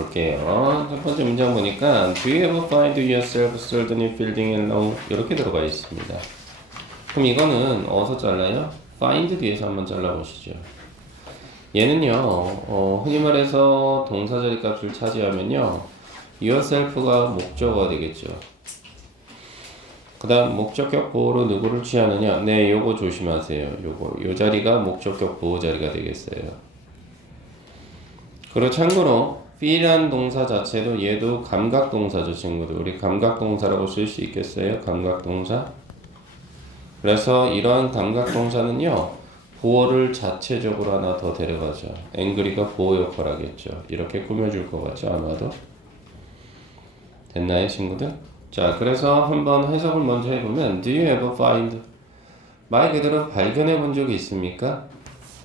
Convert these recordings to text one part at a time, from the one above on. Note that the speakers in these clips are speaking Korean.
볼게요. 첫 번째 문장 보니까 Do you ever find yourself suddenly feeling alone? 이렇게 들어가 있습니다. 그럼 이거는 어디서 잘라요? find 뒤에서 한번 잘라보시죠. 얘는요, 흔히 말해서 동사 자리 값을 차지하면요, yourself가 목적어가 되겠죠. 그 다음 목적격 보호로 누구를 취하느냐? 네, 요거 조심하세요. 요 자리가 목적격 보호 자리가 되겠어요. 그리고 참고로 feel이라는 동사 자체도 얘도 감각동사죠, 친구들. 우리 감각동사라고 쓸 수 있겠어요? 감각동사. 그래서 이러한 감각동사는요, 보어를 자체적으로 하나 더 데려가죠. 앵그리가 보호 역할을 하겠죠. 이렇게 꾸며줄 것 같죠, 아마도. 됐나요, 친구들? 자, 그래서 한번 해석을 먼저 해보면 Do you ever find? 말 그대로 발견해 본 적이 있습니까?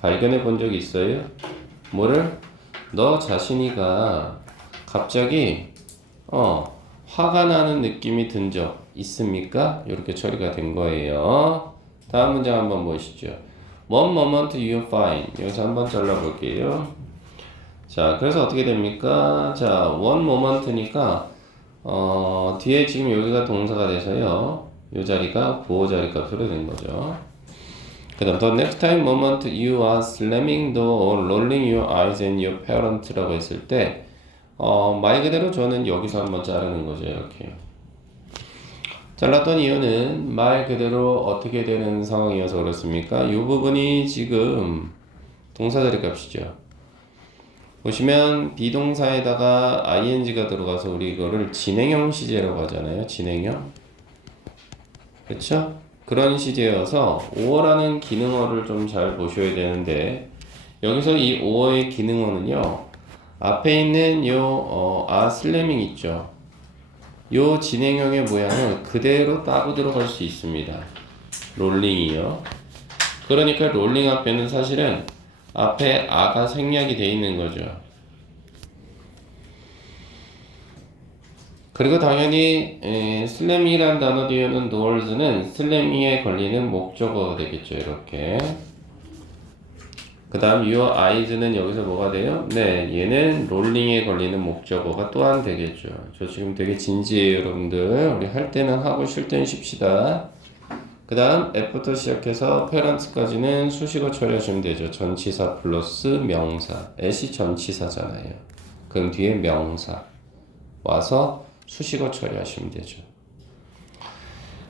발견해 본 적이 있어요? 뭐를? 너 자신이가 갑자기 화가 나는 느낌이 든 적 있습니까? 이렇게 처리가 된 거예요. 다음 문장 한번 보시죠. One moment you find. 여기서 한번 잘라볼게요. 자, 그래서 어떻게 됩니까? 자, one moment니까 뒤에 지금 여기가 동사가 돼서요. 이 자리가 보호 자리 값으로 된 거죠. 그 다음 the next time moment you are slamming door or rolling your eyes at your parent라고 했을 때 말 그대로 저는 여기서 한번 자르는 거죠. 이렇게 잘랐던 이유는 말 그대로 어떻게 되는 상황이어서 그렇습니까? 이 부분이 지금 동사 자리 값이죠. 보시면 비동사에다가 ing가 들어가서 우리 이거를 진행형 시제라고 하잖아요. 진행형. 그렇죠? 그런 시제여서 오어라는 기능어를 좀 잘 보셔야 되는데 여기서 이 오어의 기능어는요. 앞에 있는 요 슬래밍 있죠. 요 진행형의 모양을 그대로 따고 들어갈 수 있습니다. 롤링이요. 그러니까 롤링 앞에는 사실은 앞에 아가 생략이 돼 있는 거죠. 그리고 당연히 슬래밍이라는 단어 뒤에 오는 doors는 슬래밍에 걸리는 목적어가 되겠죠. 이렇게. 그 다음 your eyes는 여기서 뭐가 돼요? 네, 얘는 롤링에 걸리는 목적어가 또한 되겠죠. 저 지금 되게 진지해요, 여러분들. 우리 할 때는 하고 쉴 때는 쉽시다. 그 다음 F부터 시작해서 parents까지는 수식어 처리하시면 되죠. 전치사 플러스 명사. at이 전치사잖아요. 그럼 뒤에 명사 와서 수식어 처리하시면 되죠.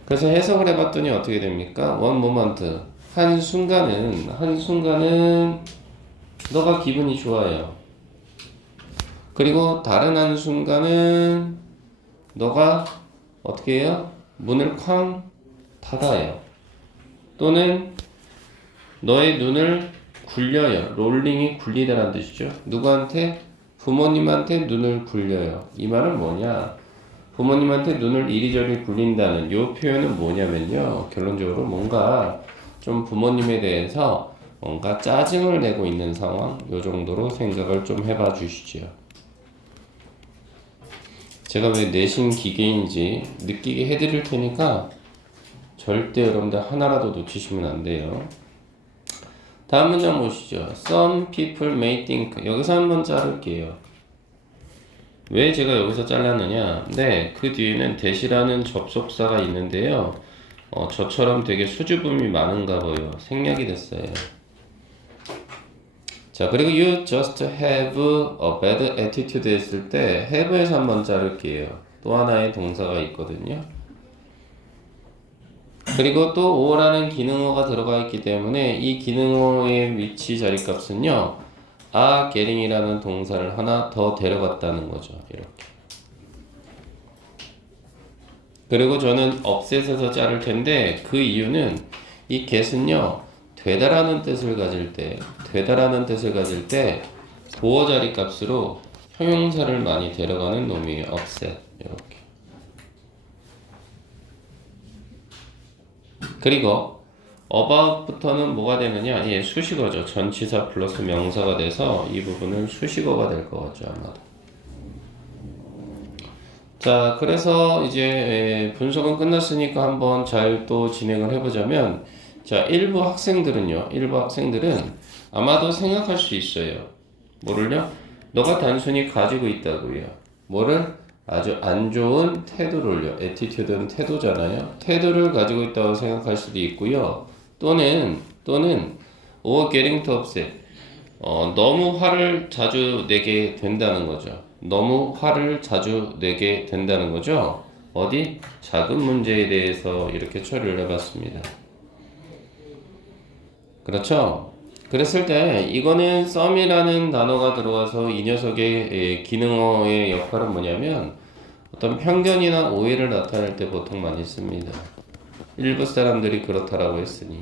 그래서 해석을 해봤더니 어떻게 됩니까? one moment. 한순간은 너가 기분이 좋아요. 그리고 다른 한순간은 너가 어떻게 해요? 문을 쾅 닫아요. 또는 너의 눈을 굴려요. 롤링이 굴리다라는 뜻이죠. 누구한테? 부모님한테 눈을 굴려요. 이 말은 뭐냐? 부모님한테 눈을 이리저리 굴린다는 이 표현은 뭐냐면요. 결론적으로 뭔가 좀 부모님에 대해서 뭔가 짜증을 내고 있는 상황, 요 정도로 생각을 좀 해봐 주시죠. 제가 왜 내신 기계인지 느끼게 해드릴 테니까 절대 여러분들 하나라도 놓치시면 안 돼요. 다음 문장 보시죠. Some people may think. 여기서 한번 자를게요. 왜 제가 여기서 잘랐느냐? 네, 그 뒤에는 that이라는 접속사가 있는데요. 저처럼 되게 수줍음이 많은가 봐요. 생략이 됐어요. 자, 그리고 you just have a bad attitude 했을 때 have에서 한번 자를게요. 또 하나의 동사가 있거든요. 그리고 또 o라는 기능어가 들어가 있기 때문에 이 기능어의 위치 자리값은요. are getting이라는 동사를 하나 더 데려갔다는 거죠. 이렇게. 그리고 저는 upset에서 자를 텐데 그 이유는 이 get은요. 되다라는 뜻을 가질 때 보어 자리 값으로 형용사를 많이 데려가는 놈이에요. upset. 이렇게. 그리고 about부터는 뭐가 되느냐? 예, 수식어죠. 전치사 플러스 명사가 돼서 이 부분은 수식어가 될 것 같죠, 아마도. 자, 그래서 이제 분석은 끝났으니까 한번 잘 또 진행을 해보자면, 자, 일부 학생들은 아마도 생각할 수 있어요. 뭐를요? 너가 단순히 가지고 있다고요. 뭐를? 아주 안 좋은 태도를요. attitude는 태도잖아요. 태도를 가지고 있다고 생각할 수도 있고요. 또는 or getting too upset. 너무 화를 자주 내게 된다는 거죠. 너무 화를 자주 내게 된다는 거죠. 어디? 작은 문제에 대해서 이렇게 처리를 해봤습니다. 그렇죠? 그랬을 때 이거는 some이라는 단어가 들어와서 이 녀석의 기능어의 역할은 뭐냐면 어떤 편견이나 오해를 나타낼 때 보통 많이 씁니다. 일부 사람들이 그렇다라고 했으니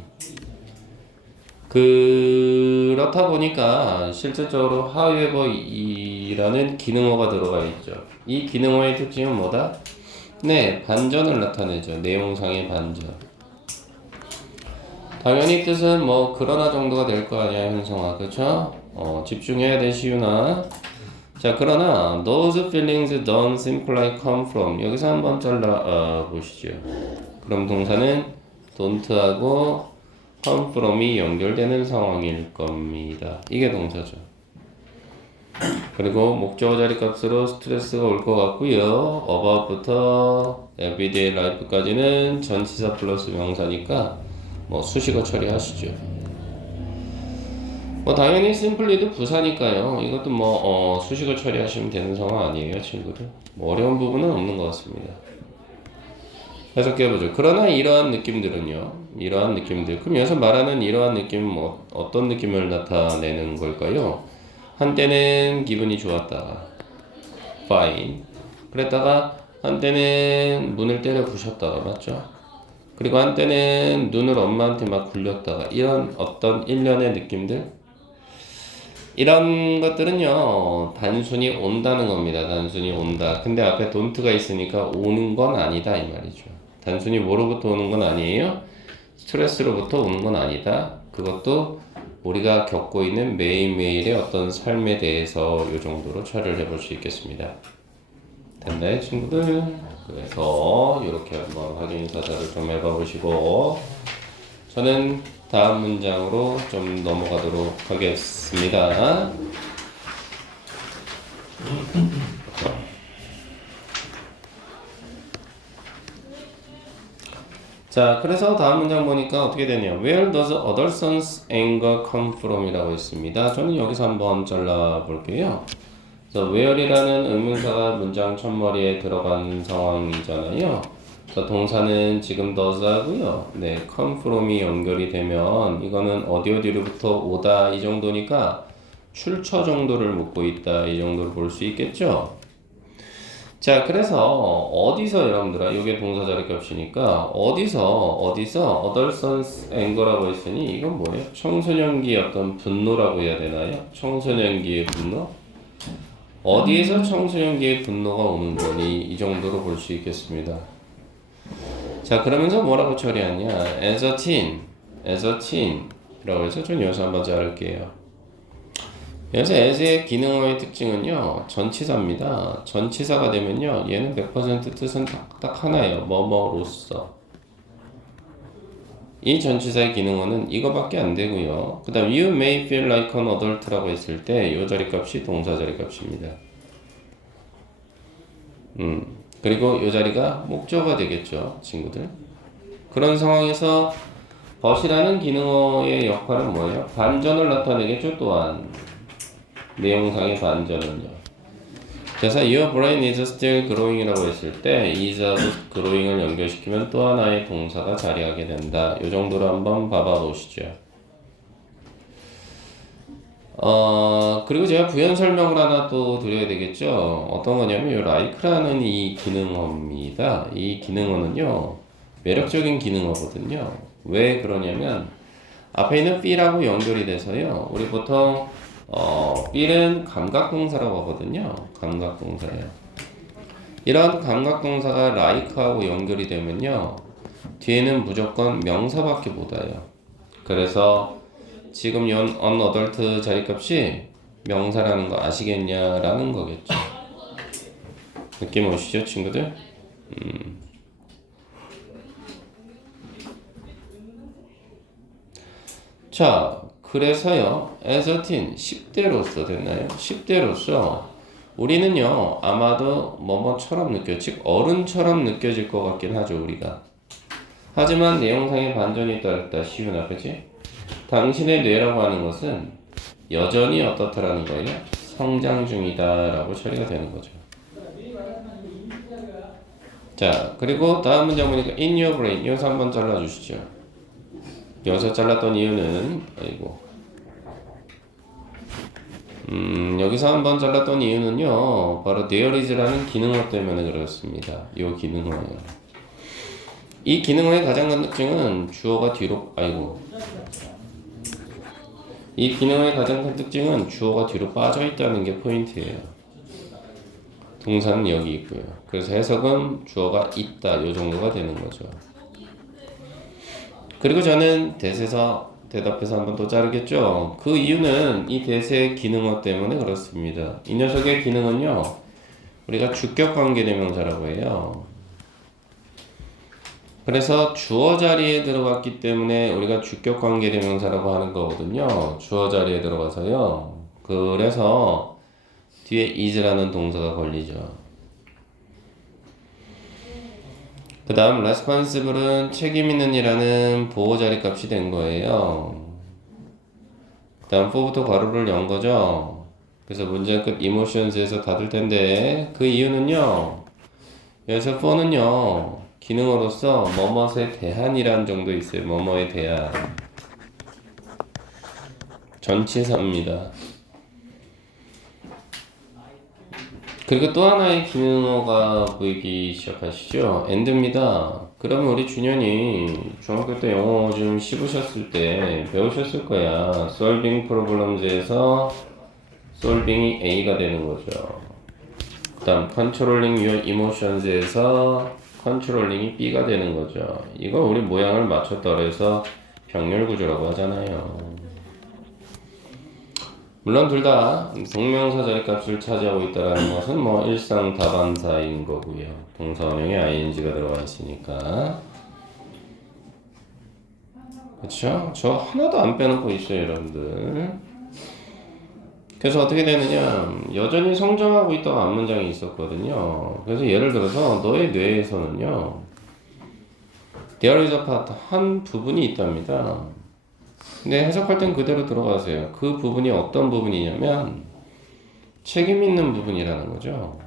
그렇다 보니까 실질적으로 however 이라는 기능어가 들어가 있죠. 이 기능어의 특징은 뭐다? 네, 반전을 나타내죠. 내용상의 반전. 당연히 뜻은 뭐 그러나 정도가 될 거 아니야, 현성아. 그쵸? 집중해야 돼, 시윤아. 자, 그러나 those feelings don't simply come from. 여기서 한번 잘라 보시죠. 그럼 동사는 don't하고 come from이 연결되는 상황일 겁니다. 이게 동사죠. 그리고 목적어 자리 값으로 스트레스가 올 것 같고요. about부터 everyday life까지는 전치사 플러스 명사니까 뭐 수식어 처리하시죠. 뭐 당연히 simply도 부사니까요. 이것도 뭐 수식어 처리하시면 되는 상황 아니에요, 친구들. 뭐 어려운 부분은 없는 것 같습니다. 해석해보죠. 그러나 이러한 느낌들은요. 이러한 느낌들. 그럼 여기서 말하는 이러한 느낌은 뭐 어떤 느낌을 나타내는 걸까요? 한때는 기분이 좋았다. fine. 그랬다가 한때는 문을 때려 부셨다가 맞죠? 그리고 한때는 눈을 엄마한테 막 굴렸다가 이런 어떤 일련의 느낌들 이런 것들은요 단순히 온다는 겁니다. 단순히 온다. 근데 앞에 don't가 있으니까 오는 건 아니다 이 말이죠. 단순히 뭐로부터 오는 건 아니에요. 스트레스로부터 오는 건 아니다. 그것도 우리가 겪고 있는 매일매일의 어떤 삶에 대해서 이 정도로 처리를 해볼 수 있겠습니다. 됐나요, 친구들? 그래서 이렇게 한번 확인 사사를 좀 해봐 보시고 저는 다음 문장으로 좀 넘어가도록 하겠습니다. 자, 그래서 다음 문장 보니까 어떻게 되냐? Where does other son's anger come from? 이라고 있습니다. 저는 여기서 한번 잘라볼게요. 그래서 where이라는 의문사가 문장 첫머리에 들어간 상황이잖아요. 그래서 동사는 지금 does 하고요. 네, come from이 연결이 되면 이거는 어디로부터 오다 이 정도니까 출처 정도를 묻고 있다 이 정도로 볼 수 있겠죠. 자, 그래서 어디서 여러분들아 이게 동사 자리 값이니까 어디서 other son's anger라고 했으니 이건 뭐예요? 청소년기의 어떤 분노라고 해야 되나요? 청소년기의 분노? 어디에서 청소년기의 분노가 오는 거니 이 정도로 볼 수 있겠습니다. 자, 그러면서 뭐라고 처리하냐? as a teen 라고 해서 좀 여기서 한번 자를게요. 그래서 as의 기능어의 특징은요 전치사입니다. 전치사가 되면요 얘는 100% 뜻은 딱 하나예요. 뭐뭐로써. 이 전치사의 기능어는 이거밖에 안 되고요. 그 다음 you may feel like an adult라고 했을 때 이 자리값이 동사 자리값입니다. 그리고 이 자리가 목적어가 되겠죠, 친구들. 그런 상황에서 but이라는 기능어의 역할은 뭐예요? 반전을 나타내겠죠, 또한. 내용상의 반전은요. 그래서 your brain is still growing이라고 했을 때 is하고 growing을 연결시키면 또 하나의 동사가 자리하게 된다. 이 정도로 한번 봐봐 보시죠. 그리고 제가 부연 설명을 하나 또 드려야 되겠죠. 어떤 거냐면 이 like라는 이 기능어입니다. 이 기능어는요 매력적인 기능어거든요. 왜 그러냐면 앞에 있는 feel하고 연결이 돼서요. 우리 보통 feel은 감각동사라고 하거든요. 감각동사예요. 이런 감각동사가 like하고 연결이 되면요. 뒤에는 무조건 명사밖에 못 와요. 그래서 지금 연 unadult 자리값이 명사라는 거 아시겠냐라는 거겠죠. 느낌 오시죠, 친구들? 자, 그래서요, as a teen, 10대로서 됐나요? 10대로서 우리는요, 아마도 뭐뭐처럼 즉 어른처럼 느껴질 것 같긴 하죠, 우리가. 하지만 내용상의 반전이 따르다 시윤아, 그치? 당신의 뇌라고 하는 것은 여전히 어떻다라는 거예요? 성장 중이다라고 처리가 되는 거죠. 자, 그리고 다음 문장 보니까 in your brain, 여기서 한번 잘라주시죠. 여기서 잘랐던 이유는 여기서 한번 잘랐던 이유는요, 바로 there is라는 기능어 때문에 그렇습니다. 이 기능어예요. 이 기능어의 가장 큰 특징은 주어가 뒤로 이 기능어의 가장 큰 특징은 주어가 뒤로 빠져 있다는 게 포인트예요. 동사는 여기 있고요. 그래서 해석은 주어가 있다, 이 정도가 되는 거죠. 그리고 저는 대세서 대답해서 한번 또 자르겠죠. 그 이유는 이 대세의 기능어 때문에 그렇습니다. 이 녀석의 기능은요, 우리가 주격관계대명사라고 해요. 그래서 주어 자리에 들어갔기 때문에 우리가 주격관계대명사라고 하는 거거든요. 주어 자리에 들어가서요. 그래서 뒤에 is라는 동사가 걸리죠. 그 다음 responsible은 책임있는 이라는 보호자리 값이 된 거예요. 그 다음 for부터 괄호를 연 거죠. 그래서 문장 끝 emotions에서 닫을 텐데 그 이유는요, 여기서 for는요, 기능으로서 뭐뭇에 대한이라는 정도 있어요. 뭐뭐에 대한 전치사입니다. 그리고 또 하나의 기능어가 보이기 시작하시죠? and입니다. 그러면 우리 준현이 중학교 때 영어 좀 씹으셨을 때 배우셨을 거야. solving problems에서 solving이 A가 되는 거죠. 그 다음 controlling your emotions에서 controlling이 B가 되는 거죠. 이거 우리 모양을 맞췄다 그래서 병렬구조라고 하잖아요. 물론 둘 다 동명사 자리값을 차지하고 있다는 것은 뭐 일상다반사인 거고요. 동사 원형에 ing가 들어가 있으니까. 그쵸? 저 하나도 안 빼놓고 있어요, 여러분들. 그래서 어떻게 되느냐, 여전히 성장하고 있다고 앞문장이 있었거든요. 그래서 예를 들어서 너의 뇌에서는요, there is a part, 한 부분이 있답니다. 근데 해석할 땐 그대로 들어가세요. 그 부분이 어떤 부분이냐면 책임 있는 부분이라는 거죠.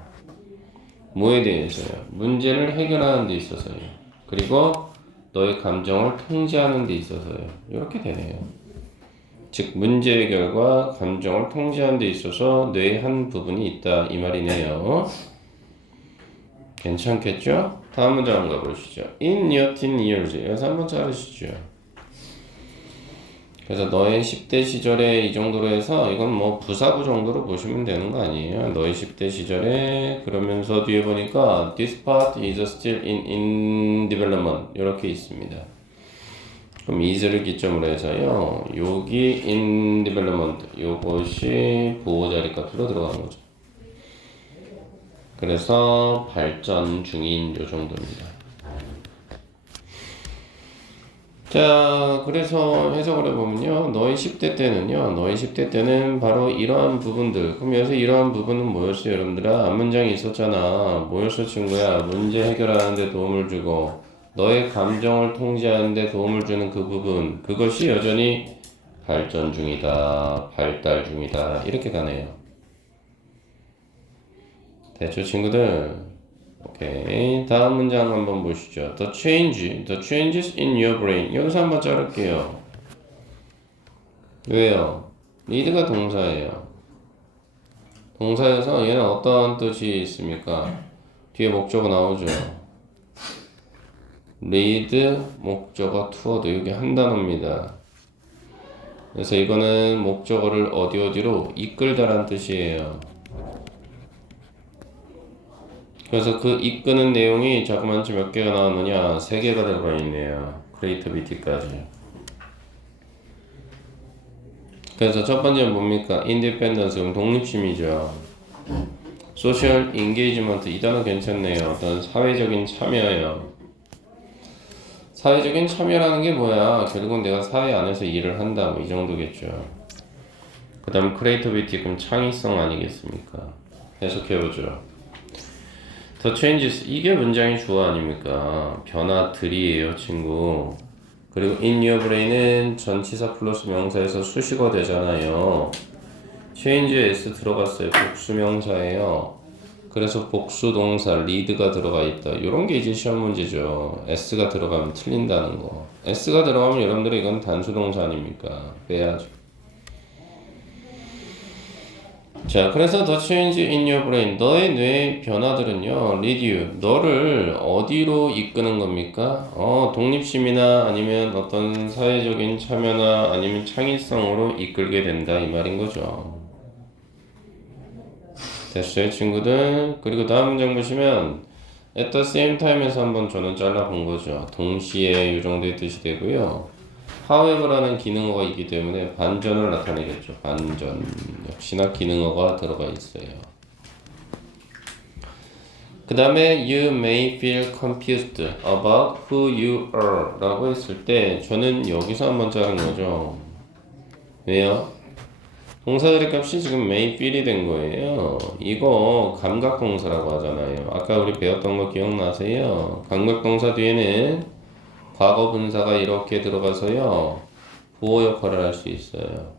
뭐에 대해서요? 문제를 해결하는 데 있어서요. 그리고 너의 감정을 통제하는 데 있어서요. 이렇게 되네요. 즉 문제 해결과 감정을 통제하는 데 있어서 뇌의 한 부분이 있다, 이 말이네요. 괜찮겠죠? 다음 문장 한번 가보시죠. In your teen years, 여기서 한번 자르시죠. 그래서 너의 10대 시절에 이 정도로 해서 이건 뭐 부사부 정도로 보시면 되는 거 아니에요. 너의 10대 시절에 그러면서 뒤에 보니까 this part is still in development 이렇게 있습니다. 그럼 is를 기점으로 해서요, 여기 in development 요것이 보호자리 값으로 들어가는 거죠. 그래서 발전 중인 요 정도입니다. 자, 그래서 해석을 해보면요, 너희 10대 때는 바로 이러한 부분들. 그럼 여기서 이러한 부분은 뭐였어요, 여러분들아? 앞문장이 있었잖아. 뭐였어, 친구야? 문제 해결하는 데 도움을 주고 너의 감정을 통제하는 데 도움을 주는 그 부분, 그것이 여전히 발전 중이다, 발달 중이다, 이렇게 가네요. 됐죠, 친구들? 오케이. 다음 문장 한번 보시죠. The changes in your brain. 여기서 한번 자를게요. 왜요? need가 동사예요. 동사여서 얘는 어떠한 뜻이 있습니까? 뒤에 목적어 나오죠. lead, 목적어, toward. 이게 한 단어입니다. 그래서 이거는 목적어를 어디로 이끌다라는 뜻이에요. 그래서 그 이끄는 내용이 자그만치 몇 개가 나왔느냐? 3개가 들어가 있네요. creativity까지. 그래서 첫 번째는 뭡니까? independence, 독립심이죠. social engagement, 이 단어 괜찮네요. 어떤 사회적인 참여예요. 사회적인 참여라는 게 뭐야? 결국은 내가 사회 안에서 일을 한다, 뭐 이 정도겠죠. 그 다음 creativity, 그럼 창의성 아니겠습니까? 해석해보죠. The changes, 이게 문장의 주어 아닙니까? 변화들이에요, 친구. 그리고 in your brain은 전치사 플러스 명사에서 수식어 되잖아요. change에 s 들어갔어요. 복수명사예요. 그래서 복수동사 lead가 들어가 있다. 이런 게 이제 시험 문제죠. s가 들어가면 틀린다는 거. s가 들어가면 여러분들이 이건 단수동사 아닙니까? 빼야죠. 자, 그래서 the change in your brain, 너의 뇌의 변화들은요, lead you, 너를 어디로 이끄는 겁니까? 독립심이나 아니면 어떤 사회적인 참여나 아니면 창의성으로 이끌게 된다 이 말인 거죠. 됐어요, 친구들? 그리고 다음 문장 보시면 at the same time에서 한번 저는 잘라본 거죠. 동시에 이 정도의 뜻이 되고요. however라는 기능어가 있기 때문에 반전을 나타내겠죠. 반전. 역시나 기능어가 들어가 있어요. 그 다음에 you may feel confused about who you are 라고 했을 때 저는 여기서 한번 자른 거죠. 왜요? 동사들의 값이 지금 may feel이 된 거예요. 이거 감각동사라고 하잖아요. 아까 우리 배웠던 거 기억나세요? 감각동사 뒤에는 과거 분사가 이렇게 들어가서요. 보호 역할을 할 수 있어요.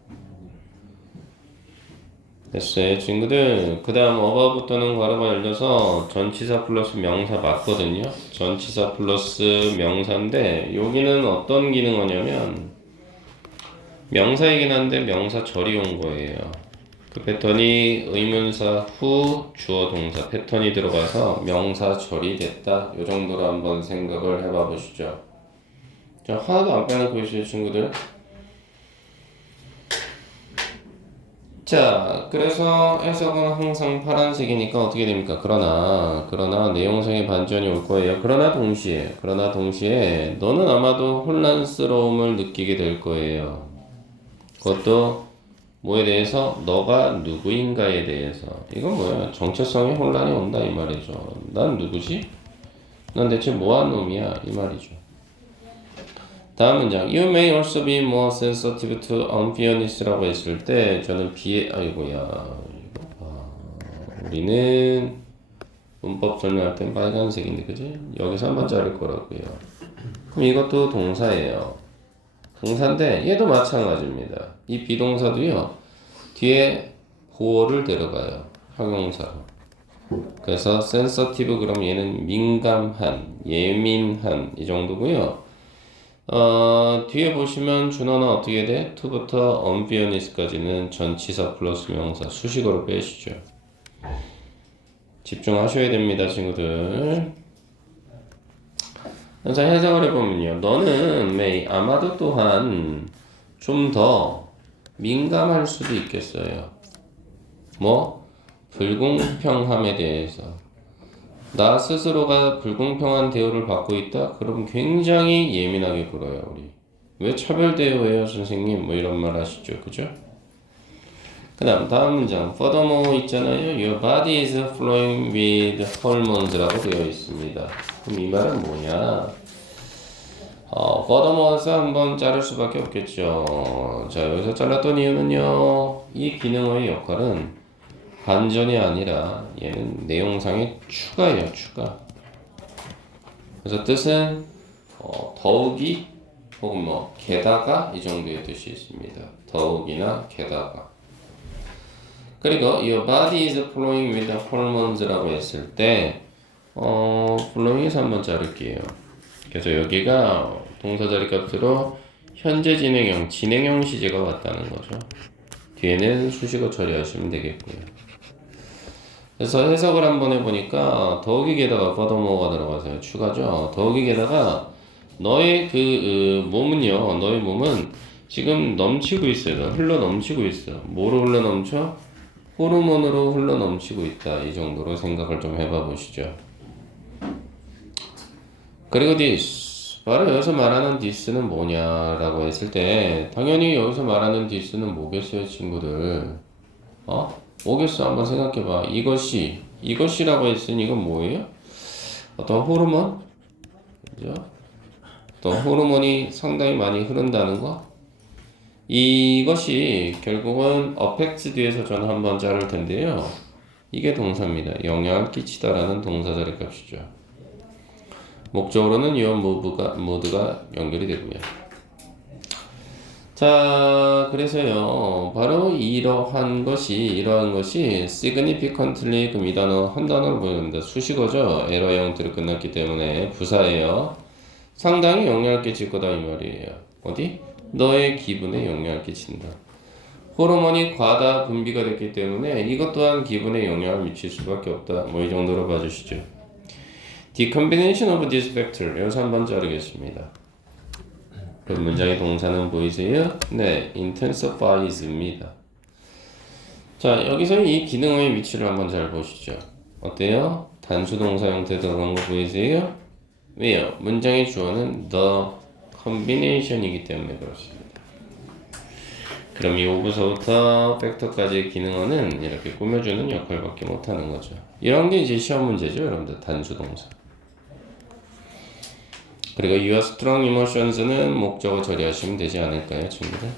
됐어요, 친구들. 그 다음 above 또는 괄호가 열려서 전치사 플러스 명사 맞거든요. 전치사 플러스 명사인데 여기는 어떤 기능어냐면 명사이긴 한데 명사 절이 온 거예요. 그 패턴이 의문사 후 주어 동사 패턴이 들어가서 명사 절이 됐다. 이 정도로 한번 생각을 해봐 보시죠. 자, 하나도 안 빼놓고 있어요, 친구들. 자, 그래서 해석은 항상 파란색이니까 어떻게 됩니까? 그러나 내용상의 반전이 올 거예요. 그러나 동시에 너는 아마도 혼란스러움을 느끼게 될 거예요. 그것도 뭐에 대해서? 너가 누구인가에 대해서. 이건 뭐야? 정체성의 혼란이 온다 이 말이죠. 난 누구지? 난 대체 뭐한 놈이야? 이 말이죠. 다음 문장. You may also be more sensitive to unfairness라고 했을 때 저는 우리는 문법 설명할 땐 빨간색인데 그지? 여기서 한번 자를 거라고요. 그럼 이것도 동사예요. 동사인데 얘도 마찬가지입니다. 이 비동사도요. 뒤에 보어를 데려가요. 형용사로. 그래서 sensitive 그럼 얘는 민감한, 예민한 이 정도고요. 뒤에 보시면 준어는 어떻게 돼? to부터 unfairness까지는 전치사 플러스 명사 수식어로 빼시죠. 집중하셔야 됩니다, 친구들. 자, 해석을 해보면요. 너는 may 아마도 또한 좀 더 민감할 수도 있겠어요. 뭐? 불공평함에 대해서. 나 스스로가 불공평한 대우를 받고 있다? 그럼 굉장히 예민하게 굴어요, 우리. 왜 차별 대우해요, 선생님? 뭐 이런 말 하시죠, 그죠? 그 다음 문장. Furthermore 있잖아요. Your body is flowing with hormones라고 되어 있습니다. 그럼 이 말은 뭐냐? furthermore에서 한번 자를 수밖에 없겠죠. 자, 여기서 잘랐던 이유는요. 이 기능어의 역할은 반전이 아니라 얘는 내용상의 추가예요, 추가. 그래서 뜻은 더욱이 혹은 뭐 게다가 이 정도의 뜻이 있습니다. 더욱이나 게다가. 그리고 your body is flowing with hormones라고 했을 때 flowing에서 한번 자를게요. 그래서 여기가 동사 자리 값으로 현재 진행형 시제가 왔다는 거죠. 뒤에는 수식어 처리하시면 되겠고요. 그래서 해석을 한번 해보니까 더욱이 게다가 furthermore가 들어가서 추가죠. 더욱이 게다가 너의 너의 몸은 지금 넘치고 있어요. 흘러 넘치고 있어. 뭐로 흘러 넘쳐? 호르몬으로 흘러 넘치고 있다. 이 정도로 생각을 좀 해봐 보시죠. 그리고 this 바로 여기서 말하는 this는 뭐냐라고 했을 때 당연히 여기서 말하는 this는 뭐겠어요, 친구들? 뭐겠어? 한번 생각해봐. 이것이라고 했으니 이건 뭐예요? 어떤 호르몬? 그죠? 또 호르몬이 상당히 많이 흐른다는 거. 이것이 결국은 affects 뒤에서 저는 한번 자를 텐데요. 이게 동사입니다. 영향을 끼치다라는 동사자리 값이죠. 목적으로는 your mood가 연결이 되고요. 자, 그래서요, 바로 이러한 것이 significantly, 그럼 이 단어, 한 단어를 보여줍니다. 수식어죠. 에러 형태로 끝났기 때문에 부사예요. 상당히 영향을 끼칠 거다, 이 말이에요. 어디? 너의 기분에 영향을 끼친다. 호르몬이 과다 분비가 됐기 때문에 이것 또한 기분에 영향을 미칠 수밖에 없다. 뭐 이 정도로 봐주시죠. The combination of these factors. 여기서 한번 자르겠습니다. 그 문장의 동사는 보이세요? 네, intensifies입니다. 자, 여기서 이 기능의 위치를 한번 잘 보시죠. 어때요? 단수 동사 형태 들어간 거 보이세요? 왜요? 문장의 주어는 the combination이기 때문에 그렇습니다. 그럼 이 오부서부터 팩터까지의 기능어는 이렇게 꾸며주는 역할밖에 못하는 거죠. 이런 게 이제 시험 문제죠, 여러분들. 단수 동사. 그리고 your strong emotions는 목적어 처리하시면 되지 않을까요, 친구들?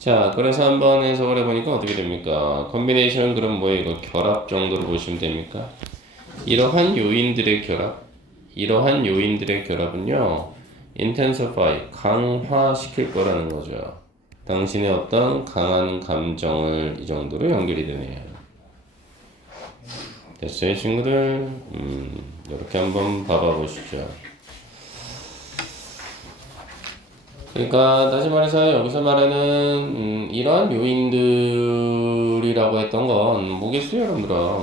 자, 그래서 한번 해석을 해보니까 어떻게 됩니까? 컨비네이션 그럼 뭐예요? 이거 결합 정도로 보시면 됩니까? 이러한 요인들의 결합은요, intensify, 강화시킬 거라는 거죠. 당신의 어떤 강한 감정을 이 정도로 연결이 되네요. 됐어요, 친구들? 이렇게 한번 봐봐 보시죠. 그러니까 다시 말해서 여기서 말하는 이러한 요인들이라고 했던 건 뭐겠어요, 여러분들아?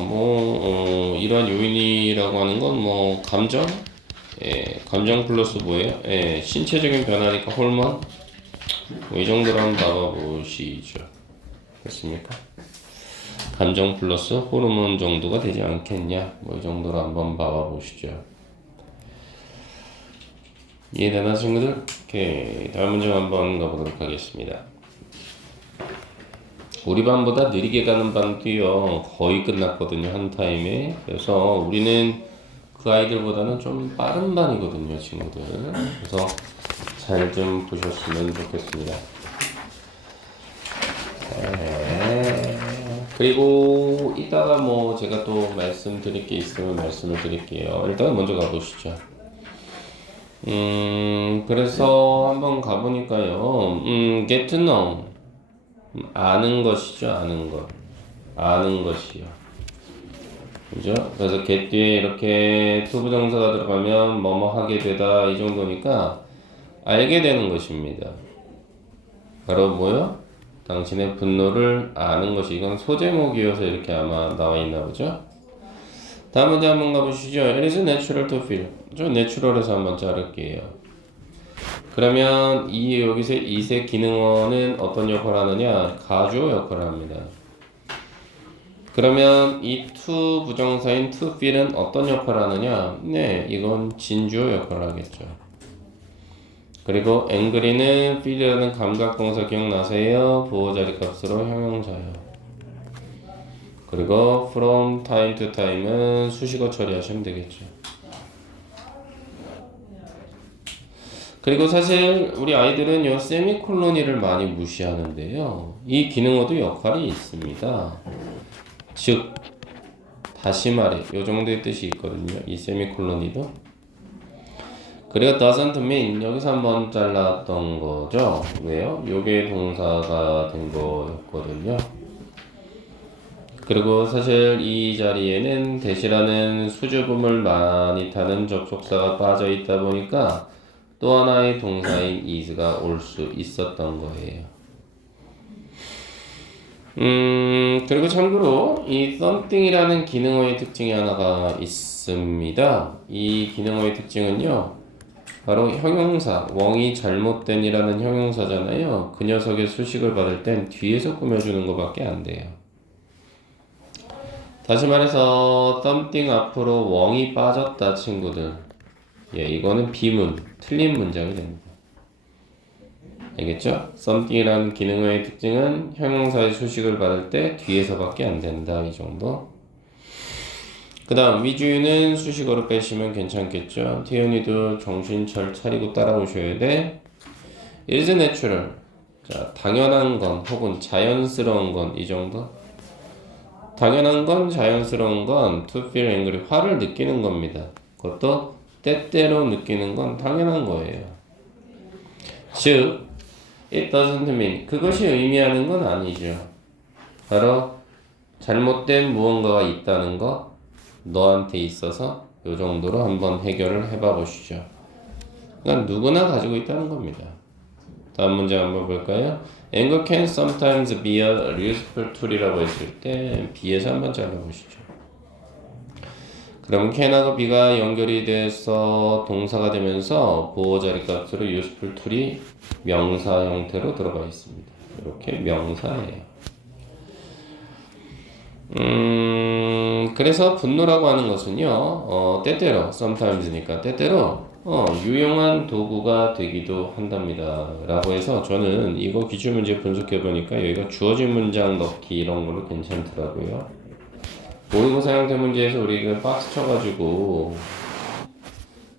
이러한 요인이라고 하는 건 뭐 감정, 감정 플러스 뭐예요? 신체적인 변화니까 호르몬. 뭐 이 정도로 한번 봐봐 보시죠. 됐습니까? 감정 플러스 호르몬 정도가 되지 않겠냐? 뭐 이 정도로 한번 봐봐 보시죠. 이해되나, 친구들? 오케이. 다음 문제 한번 가보도록 하겠습니다. 우리 반보다 느리게 가는 반도요, 거의 끝났거든요, 한 타임에. 그래서 우리는 그 아이들보다는 좀 빠른 반이거든요, 친구들. 그래서 잘 좀 보셨으면 좋겠습니다. 그리고 이따가 뭐 제가 또 말씀드릴 게 있으면 말씀을 드릴게요. 일단 먼저 가보시죠. 그래서 한번 가보니까요. get to know. 아는 것이죠, 아는 것. 아는 것이요. 그죠? 그래서 get 뒤에 이렇게 투부정사가 들어가면 뭐뭐 하게 되다 이 정도니까 알게 되는 것입니다. 바로 뭐요? 당신의 분노를 아는 것이, 이건 소제목이어서 이렇게 아마 나와 있나 보죠? 다음 문제 한번 가보시죠. It is natural to feel. 저 natural에서 한번 자를게요. 그러면 여기서 이세 기능어는 어떤 역할을 하느냐? 가주어 역할을 합니다. 그러면 이 to 부정사인 to feel은 어떤 역할을 하느냐? 네, 이건 진주어 역할을 하겠죠. 그리고 angry는 feel이라는 감각동사 기억나세요? 보호자리 값으로 형용사예요. 그리고 from time to time은 수식어 처리하시면 되겠죠. 그리고 사실 우리 아이들은 요 세미콜론이를 많이 무시하는데요. 이 기능어도 역할이 있습니다. 즉, 다시 말해, 요 정도의 뜻이 있거든요. 이 세미콜론이도. 그리고 doesn't mean, 여기서 한번 잘랐던 거죠. 왜요? 요게 동사가 된 거였거든요. 그리고 사실 이 자리에는 대시라는 수줍음을 많이 타는 접속사가 빠져 있다 보니까 또 하나의 동사인 is가 올 수 있었던 거예요. 그리고 참고로 이 something이라는 기능어의 특징이 하나가 있습니다. 이 기능어의 특징은요, 바로 형용사, 웡이 잘못된이라는 형용사잖아요. 그 녀석의 수식을 받을 땐 뒤에서 꾸며주는 것밖에 안 돼요. 다시 말해서 something 앞으로 웡이 빠졌다, 친구들. 이거는 비문, 틀린 문장이 됩니다. 알겠죠? something이라는 기능어의 특징은 형용사의 수식을 받을 때 뒤에서밖에 안 된다, 이 정도. 그 다음 위주유는 수식어로 빼시면 괜찮겠죠. 태연이도 정신 잘 차리고 따라오셔야 돼. It is natural. 자, 당연한 건 혹은 자연스러운 건 이 정도. 당연한 건 자연스러운 건 to feel angry 화를 느끼는 겁니다. 그것도 때때로 느끼는 건 당연한 거예요. 즉 it doesn't mean 그것이 의미하는 건 아니죠. 바로 잘못된 무언가가 있다는 거 너한테 있어서 이 정도로 한번 해결을 해봐 보시죠. 그러니까 누구나 가지고 있다는 겁니다. 다음 문제 한번 볼까요? Anger can sometimes be a useful tool이라고 했을 때 B에서 한번 잘라보시죠. 그럼 can하고 be가 연결이 돼서 동사가 되면서 보호 자리값으로 useful tool이 명사 형태로 들어가 있습니다. 이렇게 명사예요. 그래서 분노라고 하는 것은요, 때때로, sometimes니까 때때로, 유용한 도구가 되기도 한답니다. 라고 해서 저는 이거 기출문제 분석해보니까 여기가 주어진 문장 넣기 이런 걸로 괜찮더라고요. 모의고사 형태 문제에서 우리가 박스 쳐가지고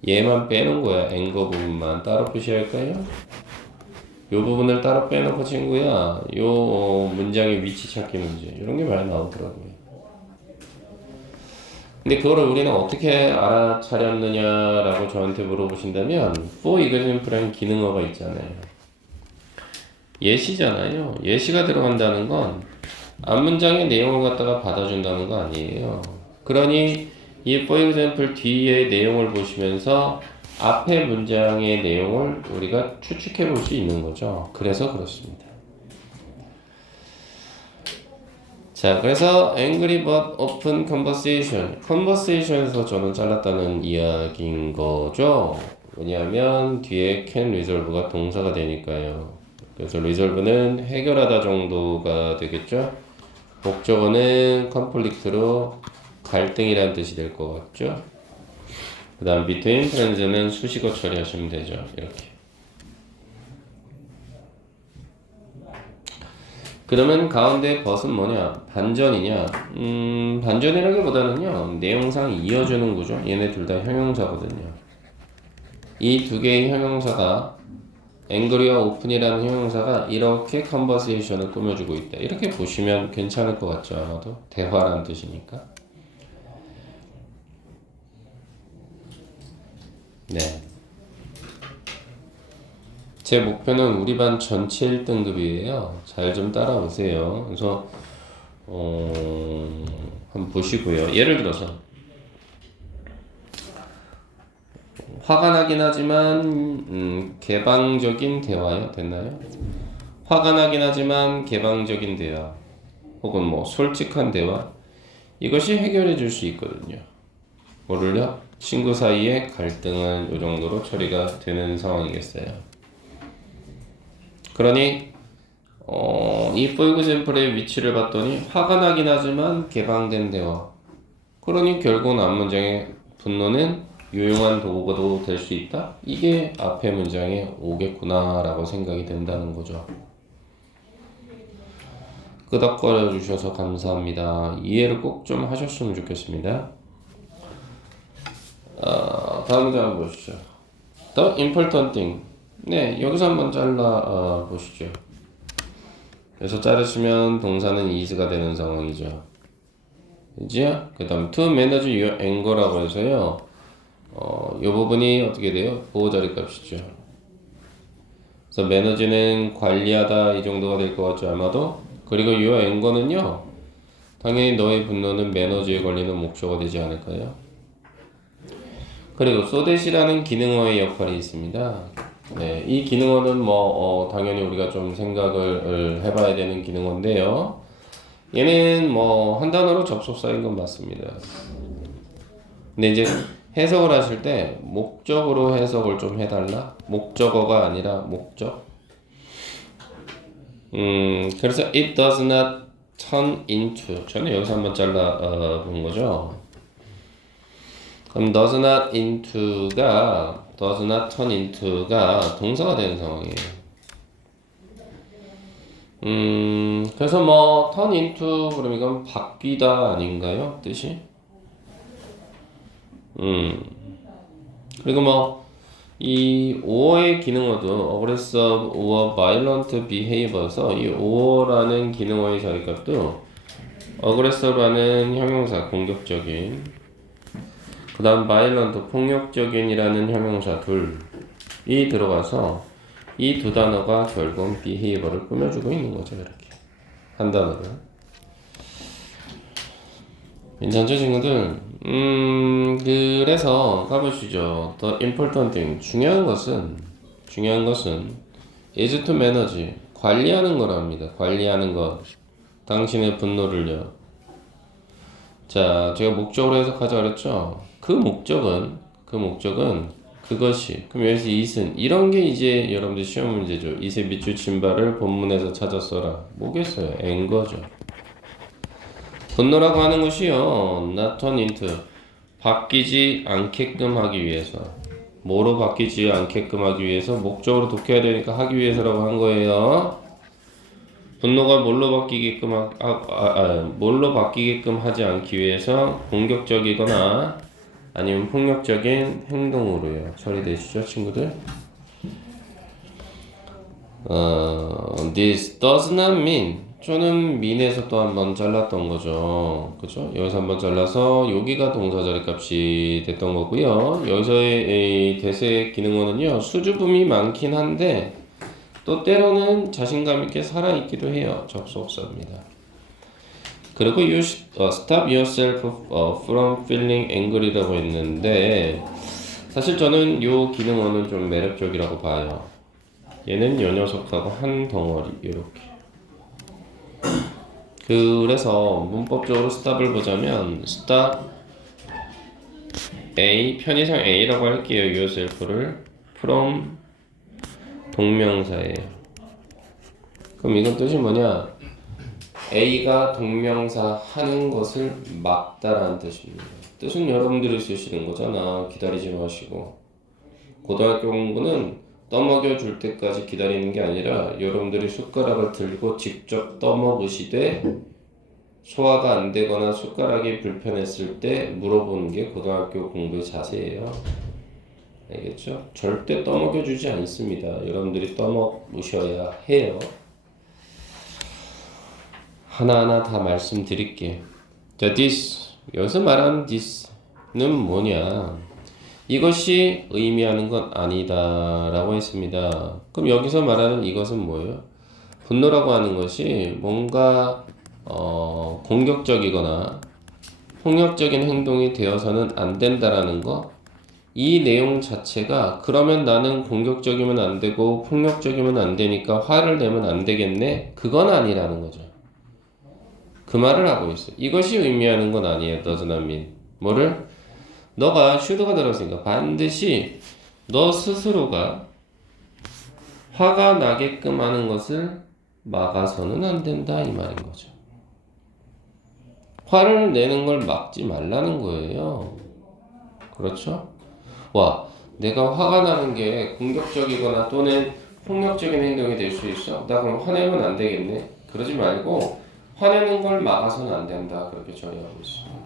얘만 빼는 거야. 앵거 부분만 따로 표시할까요? 요 부분을 따로 빼놓고 친구야 요 문장의 위치 찾기 문제 이런 게 많이 나오더라고요. 근데 그거를 우리는 어떻게 알아차렸느냐라고 저한테 물어보신다면 for example이라는 기능어가 있잖아요. 예시잖아요. 예시가 들어간다는 건 앞문장의 내용을 갖다가 받아준다는 거 아니에요. 그러니 이 for example 뒤에 내용을 보시면서 앞에 문장의 내용을 우리가 추측해 볼 수 있는 거죠. 그래서 그렇습니다. 자, 그래서 angry but open conversation. conversation에서 저는 잘랐다는 이야기인 거죠. 왜냐하면 뒤에 can resolve가 동사가 되니까요. 그래서 resolve는 해결하다 정도가 되겠죠. 목적어는 conflict로 갈등이라는 뜻이 될 것 같죠. 그 다음 between friends는 수식어 처리하시면 되죠. 이렇게. 그러면 가운데 벗은 뭐냐? 반전이냐? 반전이라기보다는요. 내용상 이어주는 구조. 얘네 둘 다 형용사거든요. 이 두 개의 형용사가 angry와 open이라는 형용사가 이렇게 conversation을 꾸며주고 있다. 이렇게 보시면 괜찮을 것 같죠. 아마도 대화라는 뜻이니까. 네. 제 목표는 우리 반 전체 1등급이에요. 잘 좀 따라오세요. 그래서 한번 보시고요. 예를 들어서 화가 나긴 하지만 개방적인 대화요. 됐나요? 화가 나긴 하지만 개방적인 대화 혹은 뭐 솔직한 대화 이것이 해결해 줄 수 있거든요. 뭐를요? 친구 사이의 갈등을 이 정도로 처리가 되는 상황이겠어요. 그러니 이 for example의 위치를 봤더니 화가 나긴 하지만 개방된 대화. 그러니 결국은 앞문장의 분노는 유용한 도구가 될 수 있다. 이게 앞에 문장에 오겠구나라고 생각이 된다는 거죠. 끄덕거려 주셔서 감사합니다. 이해를 꼭 좀 하셨으면 좋겠습니다. 다음 문제 한번 보시죠. The important thing. 네, 여기서 한번 잘라 보시죠. 그래서 자르시면 동사는 is가 되는 상황이죠. 그죠? 그 다음 to manage your anger라고 해서요. 이 부분이 어떻게 돼요? 보호자리 값이죠. 그래서 manage는 관리하다 이 정도가 될 것 같죠 아마도. 그리고 your anger는요. 당연히 너의 분노는 매너지에 걸리는 목적어가 되지 않을까요? 그리고 so that이라는 기능어의 역할이 있습니다. 네, 이 기능어는 당연히 우리가 좀 생각을 해봐야 되는 기능어인데요. 얘는 한 단어로 접속사인 건 맞습니다. 근데 이제 해석을 하실 때 목적으로 해석을 좀 해달라? 목적어가 아니라 목적? 그래서 it does not turn into 저는 여기서 한번 잘라 본 거죠. 그럼 does not turn into가 동사가 되는 상황이에요. 그래서 turn into 그럼 이건 바뀌다 아닌가요? 뜻이? 그리고 뭐 이 오어의 기능어도 aggressive or violent behavior에서 이 오어라는 기능어의 자리값도 aggressive라는 형용사 공격적인, 그 다음 violent 폭력적인이라는 형용사 둘이 들어가서 이 두 단어가 결국 behavior를 꾸며주고 있는 거죠. 이렇게 한 단어를. 괜찮죠 친구들? 그래서 가보시죠. The important thing, 중요한 것은 is to manage, 관리하는 거랍니다. 관리하는 것. 당신의 분노를요. 자, 제가 목적으로 해석하자 그랬죠? 그 목적은 그것이. 그럼 여기서 it은 이런 게 이제 여러분들 시험 문제죠. it의 밑줄 친 바를 본문에서 찾아 써라. 뭐겠어요? 앵거죠. 분노라고 하는 것이요, not turn into, 바뀌지 않게끔 하기 위해서. 뭐로 바뀌지 않게끔 하기 위해서? 목적으로 독해야 되니까 하기 위해서라고 한 거예요. 분노가 뭘로 바뀌게끔 하지 않기 위해서 공격적이거나 아니면 폭력적인 행동으로요. 처리되시죠, 친구들? This does not mean, 저는 mean에서 또 한번 잘랐던 거죠. 그죠? 여기서 한번 잘라서 여기가 동사 자리 값이 됐던 거고요. 여기서의 대세 기능어는요, 수줍음이 많긴 한데 또 때로는 자신감 있게 살아있기도 해요. 접속사입니다. 그리고 you stop yourself from feeling angry라고 했는데 사실 저는 요 기능어는 좀 매력적이라고 봐요. 얘는 요 녀석하고 한 덩어리 이렇게. 그래서 문법적으로 stop을 보자면 stop A, 편의상 A라고 할게요. yourself를 from 동명사예요. 그럼 이건 뜻이 뭐냐? A가 동명사 하는 것을 막다라는 뜻입니다. 뜻은 여러분들이 쓰시는 거잖아. 기다리지 마시고. 고등학교 공부는 떠먹여 줄 때까지 기다리는 게 아니라 여러분들이 숟가락을 들고 직접 떠먹으시되 소화가 안 되거나 숟가락이 불편했을 때 물어보는 게 고등학교 공부의 자세예요. 알겠죠? 절대 떠먹여 주지 않습니다. 여러분들이 떠먹으셔야 해요. 하나하나 다 말씀드릴게요. 자, this, 여기서 말하는 this는 뭐냐? 이것이 의미하는 건 아니다 라고 했습니다. 그럼 여기서 말하는 이것은 뭐예요? 분노라고 하는 것이 뭔가 공격적이거나 폭력적인 행동이 되어서는 안 된다라는 거, 이 내용 자체가 그러면 나는 공격적이면 안 되고 폭력적이면 안 되니까 화를 내면 안 되겠네? 그건 아니라는 거죠. 그 말을 하고 있어요. 이것이 의미하는 건 아니에요. does not mean. 뭐를? 너가 should가 들었으니까 반드시 너 스스로가 화가 나게끔 하는 것을 막아서는 안 된다 이 말인 거죠. 화를 내는 걸 막지 말라는 거예요. 그렇죠? 와, 내가 화가 나는 게 공격적이거나 또는 폭력적인 행동이 될 수 있어. 나 그럼 화내면 안 되겠네. 그러지 말고 화내는 걸 막아서는 안 된다. 그렇게 정의하고 있습니다.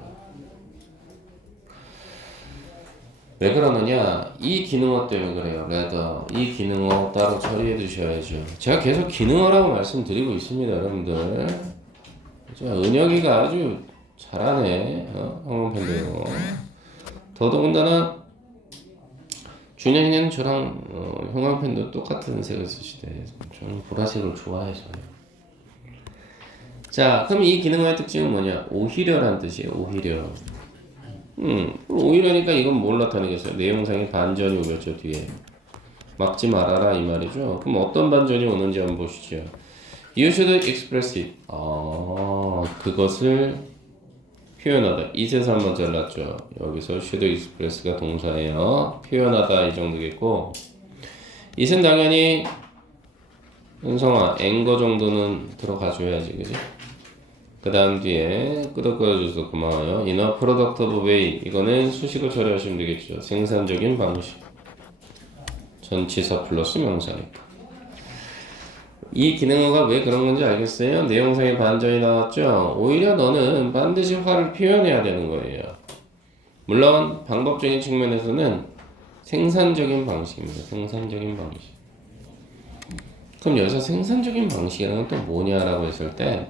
왜 그러느냐? 이 기능어 때문에 그래요. 레더. 이 기능어 따로 처리해 두셔야죠. 제가 계속 기능어라고 말씀드리고 있습니다, 여러분들. 자, 은혁이가 아주 잘하네. 항공팬대로. 더더군다나 준영이는 저랑 형광펜도 똑같은 색을 쓰시대. 저는 보라색을 좋아해서요. 자, 그럼 이 기능어의 특징은 뭐냐? 오히려란 뜻이에요. 오히려. 오히려니까 이건 뭘 나타내겠어요? 내용상의 반전이 오겠죠, 뒤에. 막지 말아라 이 말이죠. 그럼 어떤 반전이 오는지 한번 보시죠. You should express it. 그것을 표현하다. it에서 한번 잘랐죠. 여기서 should express가 동사예요. 표현하다 이 정도겠고, it은 당연히 은성아 anger 정도는 들어가줘야지, 그지? 그 다음 뒤에 끄덕끄덕줘서 고마워요. in a productive way. 이거는 수식을 처리하시면 되겠죠. 생산적인 방식. 전치사 플러스 명사니까. 이 기능어가 왜 그런 건지 알겠어요? 내용상의 반전이 나왔죠? 오히려 너는 반드시 화를 표현해야 되는 거예요. 물론 방법적인 측면에서는 생산적인 방식입니다. 생산적인 방식. 그럼 여기서 생산적인 방식이라는 또 뭐냐라고 했을 때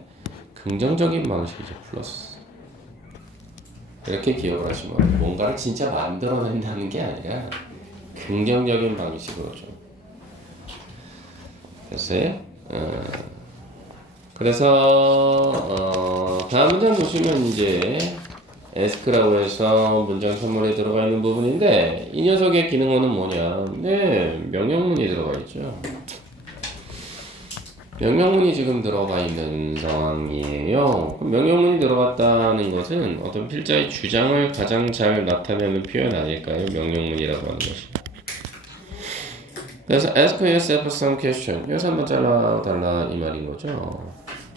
긍정적인 방식이죠. 플러스. 이렇게 기억을 하시면 돼요. 뭔가를 진짜 만들어낸다는 게 아니라 긍정적인 방식으로 좀. 됐어요? 그래서 다음 문장 보시면 이제 ask라고 해서 문장 선물에 들어가 있는 부분인데 이 녀석의 기능어는 뭐냐? 네, 명령문이 들어가 있죠. 명령문이 지금 들어가 있는 상황이에요. 명령문이 들어갔다는 것은 어떤 필자의 주장을 가장 잘 나타내는 표현 아닐까요? 명령문이라고 하는 것이. 그래서 ask yourself some question. 여기서 한번 잘라달라 이 말인 거죠.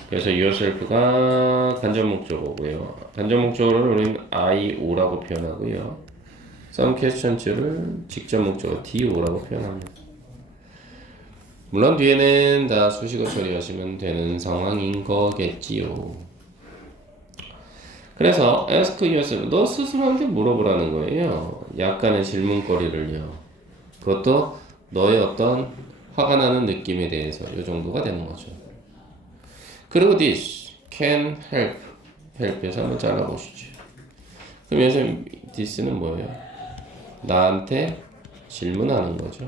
그래서 yourself가 간접 목적어고요. 간접 목적어를 우리는 IO라고 표현하고요. some questions를 직접 목적어 DO라고 표현합니다. 물론 뒤에는 다 수식어 처리하시면 되는 상황인 거겠지요. 그래서 ask yourself, 너 스스로한테 물어보라는 거예요. 약간의 질문거리를요. 그것도 너의 어떤 화가 나는 느낌에 대해서 이 정도가 되는 거죠. 그리고 this can help. help에서 한번 잘라보시죠. 그럼 여기서 this는 뭐예요? 나한테 질문하는 거죠.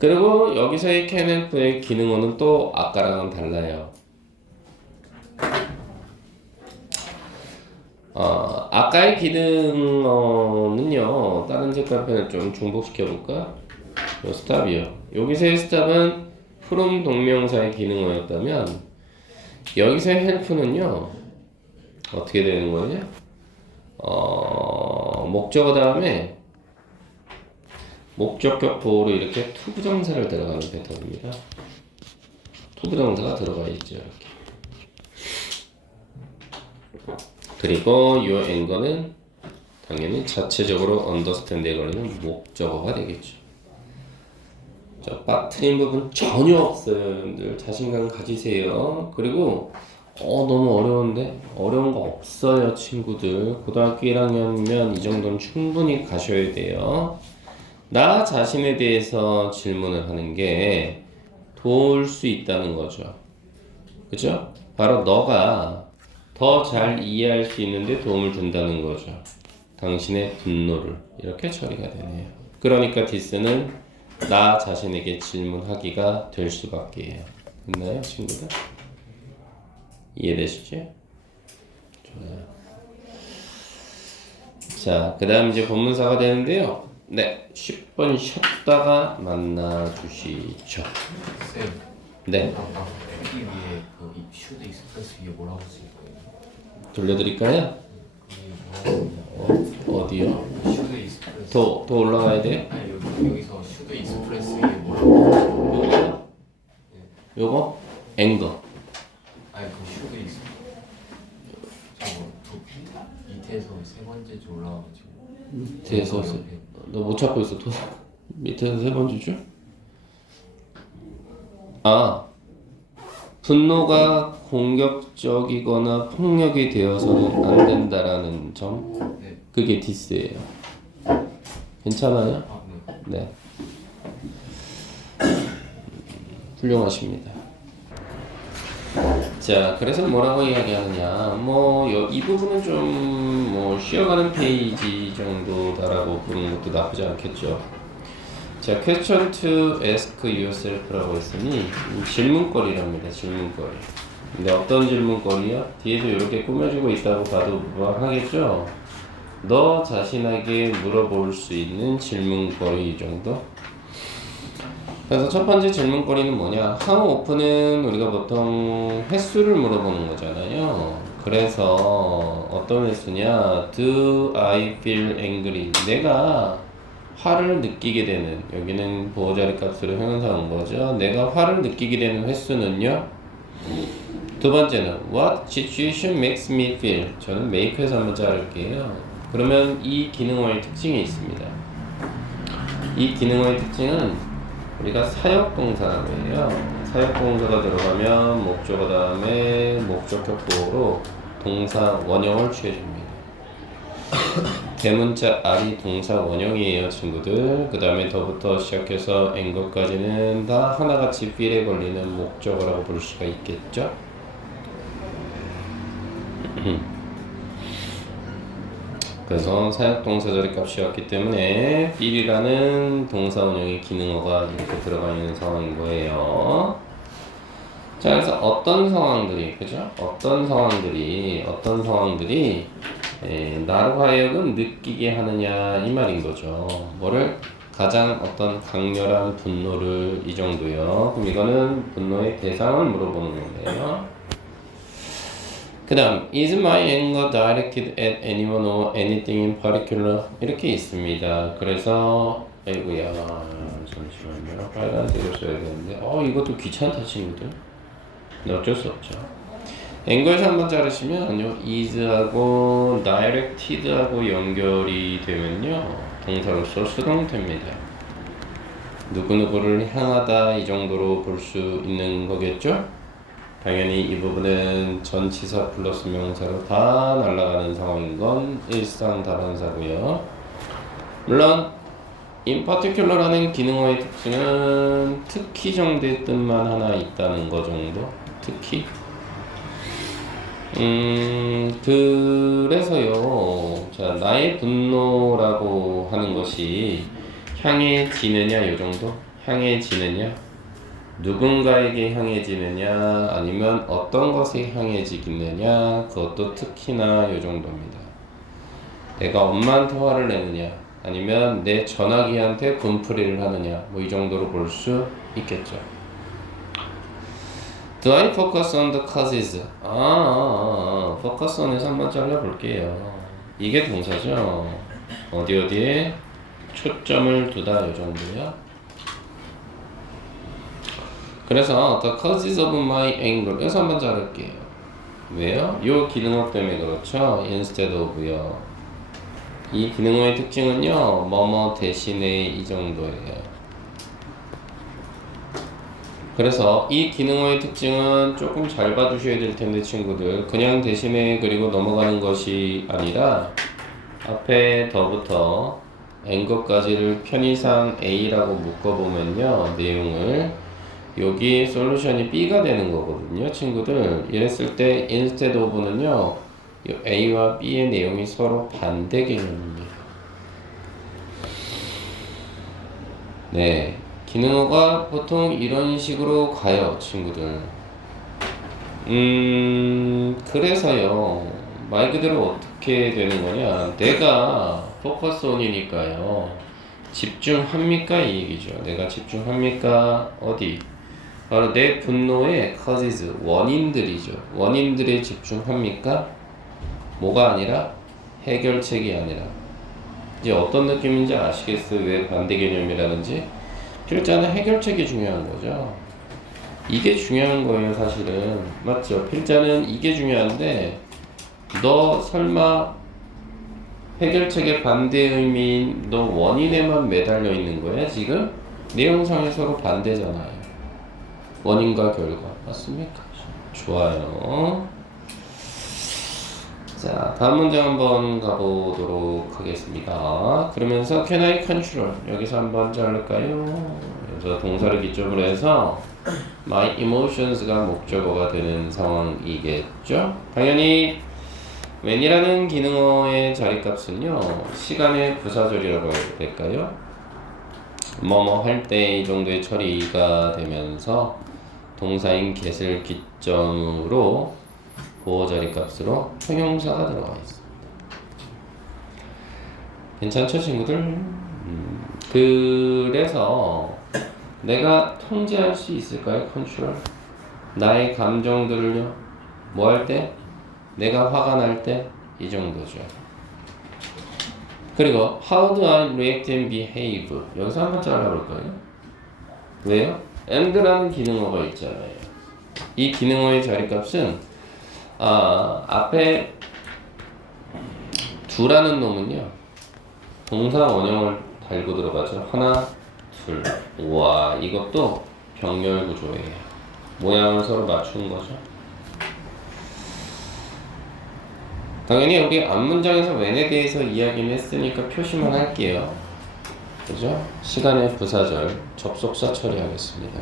그리고 여기서의 can help의 기능어는 또 아까랑은 달라요. 아까의 기능어는요, 다른 색깔펜을 좀 중복시켜 볼까? 요 스탑이요. 여기서의 스탑은 from 동명사의 기능어였다면 여기서의 help는요 어떻게 되는 거예요? 목적어 다음에 목적격 보호로 이렇게 투부정사를 들어가는 패턴입니다. 투부정사가 들어가 있죠. 이렇게. 그리고 your anger는 당연히 자체적으로 understand에 걸리는 목적어가 되겠죠. 자, 빠트린 부분 전혀 없어요. 여러분들 자신감 가지세요. 그리고 너무 어려운데? 어려운 거 없어요, 친구들. 고등학교 1학년이면 이 정도는 충분히 가셔야 돼요. 나 자신에 대해서 질문을 하는 게 도울 수 있다는 거죠. 그죠? 바로 너가 더 잘 이해할 수 있는데 도움을 준다는 거죠. 당신의 분노를. 이렇게 처리가 되네요. 그러니까 this는 나 자신에게 질문하기가 될 수밖에 해요. 됐나요, 친구들? 이해되시죠? 좋아요. 자, 그 다음 이제 본문사가 되는데요. 네, 10번 쉬었다가 만나주시죠. 쌤, 네, 여기 위에 그 should express 위에 뭐라고 쓸 거예요? 돌려드릴까요? 어디요? should express. 더 올라가야 돼요? 아니 여기서 should express 위에 뭐라고? 요거요? 요거? 앵거. 아니 그 should express. 저거 밑에서 세 번째 줄 올라와가지고. 밑에서 너 못 찾고 있어. 밑에서 세 번째 줄? 분노가 공격적이거나 폭력이 되어서는 안 된다라는 점. 네. 그게 디스예요. 괜찮아요? 아 네. 네. 훌륭하십니다. 자, 그래서 뭐라고 이야기하느냐. 이 부분은 좀 쉬어가는 페이지 정도다라고 보는 것도 나쁘지 않겠죠. 자, question to ask yourself라고 했으니 질문거리랍니다. 질문거리. 근데 어떤 질문거리야? 뒤에도 이렇게 꾸며지고 있다고 봐도 무방하겠죠? 너 자신에게 물어볼 수 있는 질문거리 정도? 그래서 첫 번째 질문거리는 뭐냐? how often은 우리가 보통 횟수를 물어보는 거잖아요. 그래서 어떤 횟수냐? Do I feel angry? 내가 화를 느끼게 되는, 여기는 보호자리 값으로 형용사한 거죠. 내가 화를 느끼게 되는 횟수는요. 두 번째는 What situation makes me feel? 저는 make에서 한번 자를게요. 그러면 이 기능어의 특징이 있습니다. 이 기능어의 특징은 우리가 사역동사라고 해요. 사역동사가 들어가면 목적어 다음에 목적격 보호로 동사 원형을 취해줍니다. 대문자 R이 동사 원형이에요, 친구들. 그 다음에 더부터 시작해서 앵거까지는 다 하나같이 필에 걸리는 목적어라고 볼 수가 있겠죠. 그래서 사역동사 자리값이었기 때문에 필이라는 동사 원형의 기능어가 이렇게 들어가 있는 상황인 거예요. 자, 그래서 어떤 상황들이, 그죠? 어떤 상황들이 나로 하여금 느끼게 하느냐 이 말인 거죠. 뭐를? 가장 어떤 강렬한 분노를 이 정도요. 그럼 이거는 분노의 대상을 물어보는 건데요. 그 다음 is my anger directed at anyone or anything in particular 이렇게 있습니다. 그래서 아이고야 잠시만요. 빨간색을 써야 되는데 이것도 귀찮다 친구들. 근데 어쩔 수 없죠. 앵글에서 한번 자르시면 요 is하고 directed하고 연결이 되면요 동사로서 수동태입니다. 누구누구를 향하다 이 정도로 볼 수 있는 거겠죠? 당연히 이 부분은 전치사 플러스 명사로 다 날아가는 상황인 건 일상 다반사고요. 물론 in particular라는 기능어의 특징은 특히 정도의 뜻만 하나 있다는 거 정도. 특히 그래서요. 자, 나의 분노라고 하는 것이 향해지느냐 요 정도? 향해지느냐? 누군가에게 향해지느냐 아니면 어떤 것에 향해지겠느냐 그것도 특히나 요 정도입니다. 내가 엄마한테 화를 내느냐 아니면 내 전화기한테 분풀이를 하느냐 뭐 이 정도로 볼 수 있겠죠. Do I focus on the causes? focus on에서 한번 잘라볼게요. 이게 동사죠. 어디에 초점을 두다 요 정도요. 그래서 the causes of my anger 여기서 한번 자를게요. 왜요? 요 기능어 때문에 그렇죠. instead of요. 이 기능어의 특징은요. 뭐뭐 대신에 이 정도예요. 그래서 이 기능어의 특징은 조금 잘 봐주셔야 될 텐데 친구들 그냥 대신에 그리고 넘어가는 것이 아니라 앞에 더부터 anger까지를 편의상 A라고 묶어보면요. 내용을 여기 솔루션이 B가 되는 거거든요, 친구들. 이랬을 때 instead of는요, 이 A와 B의 내용이 서로 반대 개념입니다. 네, 기능어가 보통 이런 식으로 가요, 친구들. 그래서요, 말 그대로 어떻게 되는 거냐? 내가 포커스 온이니까요, 집중합니까? 이 얘기죠. 내가 집중합니까? 어디? 바로 내 분노의 causes, 원인들이죠. 원인들에 집중합니까? 뭐가 아니라 해결책이 아니라. 이제 어떤 느낌인지 아시겠어요? 왜 반대 개념이라는지? 필자는 해결책이 중요한 거죠. 이게 중요한 거예요, 사실은. 맞죠? 필자는 이게 중요한데 너 설마 해결책의 반대 의미인 너 원인에만 매달려 있는 거야, 지금? 내용상에 서로 반대잖아요. 원인과 결과 맞습니까? 좋아요. 자, 다음 문장 한번 가보도록 하겠습니다. 그러면서 can I control 여기서 한번 자를까요? 그래서 동사를 기점으로 해서 my emotions가 목적어가 되는 상황이겠죠? 당연히 when이라는 기능어의 자리값은요 시간의 부사절이라고 해야 될까요? 뭐뭐 할 때 이 정도의 처리가 되면서 동사인 get을 기점으로 보호 자리 값으로 형용사가 들어가 있습니다. 괜찮죠, 친구들? 그래서 내가 통제할 수 있을까요? 컨트롤. 나의 감정들을요. 뭐 할 때? 내가 화가 날 때? 이 정도죠. 그리고 how do I react and behave? 여기서 한번 잘라볼까요? 왜요? and라는 기능어가 있잖아요. 이 기능어의 자리값은 앞에 두라는 놈은요 동사 원형을 달고 들어가죠. 하나, 둘. 와, 이것도 병렬 구조예요. 모양을 서로 맞춘 거죠. 당연히 우리 앞문장에서 when에 대해서 이야기를 했으니까 표시만 할게요. 그죠? 시간의 부사절 접속사 처리하겠습니다.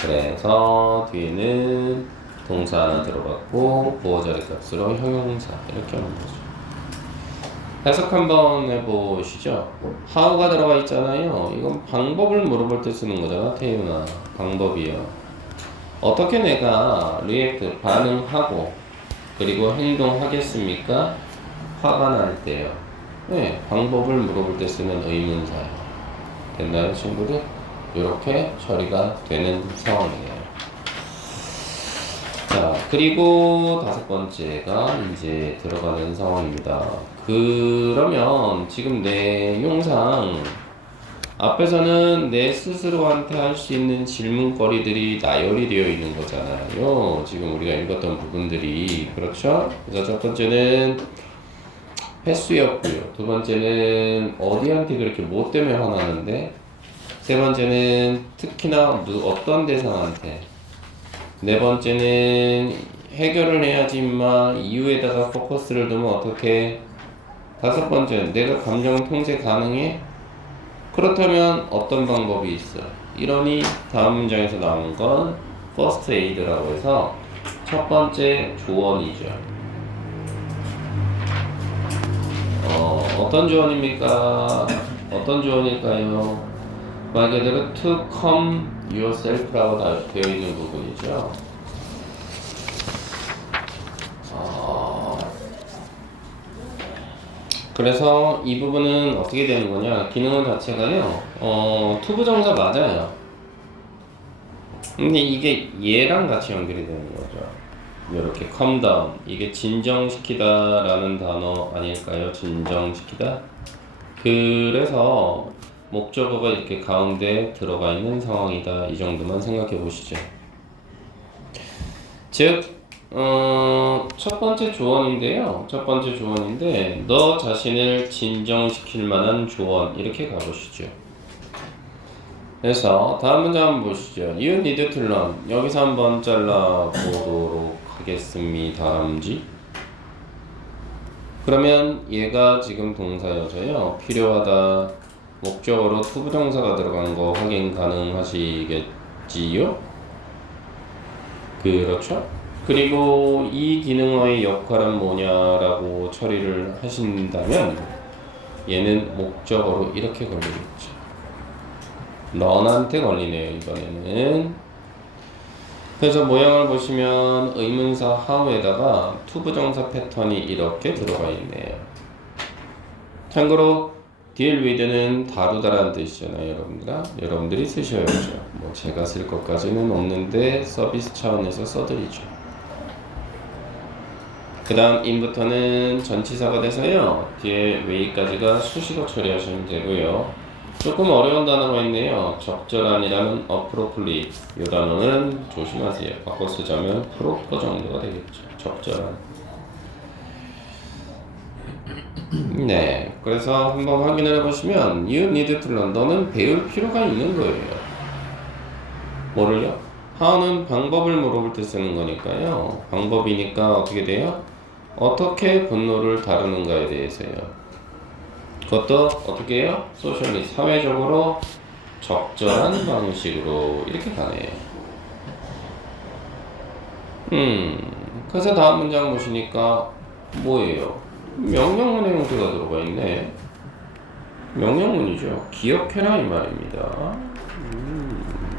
그래서 뒤에는 동사 하나 들어갔고 보어자리 값으로 형용사 이렇게 하는 거죠. 해석 한번 해보시죠. how가 들어가 있잖아요. 이건 방법을 물어볼 때 쓰는 거잖아, 태윤아. 방법이요. 어떻게 내가 리액트 반응하고 그리고 행동하겠습니까? 화가 날 때요. 네, 방법을 물어볼 때 쓰는 의문사예요. 됐나요, 친구들? 이렇게 처리가 되는 상황이에요. 자, 그리고 다섯 번째가 이제 들어가는 상황입니다. 그러면 지금 내용상 앞에서는 내 스스로한테 할 수 있는 질문거리들이 나열이 되어 있는 거잖아요. 지금 우리가 읽었던 부분들이. 그렇죠? 그래서 첫 번째는 횟수였고요. 두 번째는 어디한테 그렇게 뭐 때문에 화나는데, 세 번째는 특히나 어떤 대상한테, 네 번째는 해결을 해야지 임마 이유에다가 포커스를 두면 어떻게, 다섯 번째는 내가 감정 통제 가능해? 그렇다면 어떤 방법이 있어? 이러니 다음 문장에서 나오는 건 first aid라고 해서 첫 번째 조언이죠. 어떤 조언입니까? 어떤 조언일까요? 말 그대로 to calm yourself라고 되어 있는 부분이죠. 그래서 이 부분은 어떻게 되는 거냐? 기능 자체가요, 투부정사 맞아요. 근데 이게 얘랑 같이 연결이 되는 거죠. 이렇게 calm down. 이게 진정시키다라는 단어 아닐까요? 진정시키다. 그래서 목적어가 이렇게 가운데 들어가 있는 상황이다. 이 정도만 생각해 보시죠. 즉, 첫 번째 조언인데요. 첫 번째 조언인데, 너 자신을 진정시킬 만한 조언. 이렇게 가보시죠. 그래서 다음 문장 한번 보시죠. You need to learn. 여기서 한번 잘라보도록 하겠습니다. 그러면 얘가 지금 동사여서요. 필요하다. 목적어로 투부정사가 들어간 거 확인 가능하시겠지요? 그렇죠? 그리고 이 기능어의 역할은 뭐냐라고 처리를 하신다면 얘는 목적어로 이렇게 걸리겠죠. 넌한테 걸리네요, 이번에는. 그래서 모양을 보시면 의문사 how에다가 투부정사 패턴이 이렇게 들어가 있네요. 참고로 deal with는 다루다라는 뜻이잖아요, 여러분들이 쓰셔야죠. 뭐 제가 쓸 것까지는 없는데 서비스 차원에서 써드리죠. 그 다음 in부터는 전치사가 돼서요, 뒤에 way까지가 수식어 처리하시면 되고요. 조금 어려운 단어가 있네요. 적절한이라는 appropriate. 이 단어는 조심하세요. 바꿔 쓰자면 proper 정도가 되겠죠. 적절한. 네, 그래서 한번 확인을 해보시면 you need to learn. 너는 배울 필요가 있는 거예요. 뭐를요? how는 방법을 물어볼 때 쓰는 거니까요. 방법이니까 어떻게 돼요? 어떻게 분노를 다루는가에 대해서요. 그것도 어떻게 해요? 소셜리 사회적으로 적절한 방식으로 이렇게 가네요. 그래서 다음 문장 보시니까 뭐예요? 명령문의 형태가 들어가 있네. 명령문이죠. 기억해라 이 말입니다.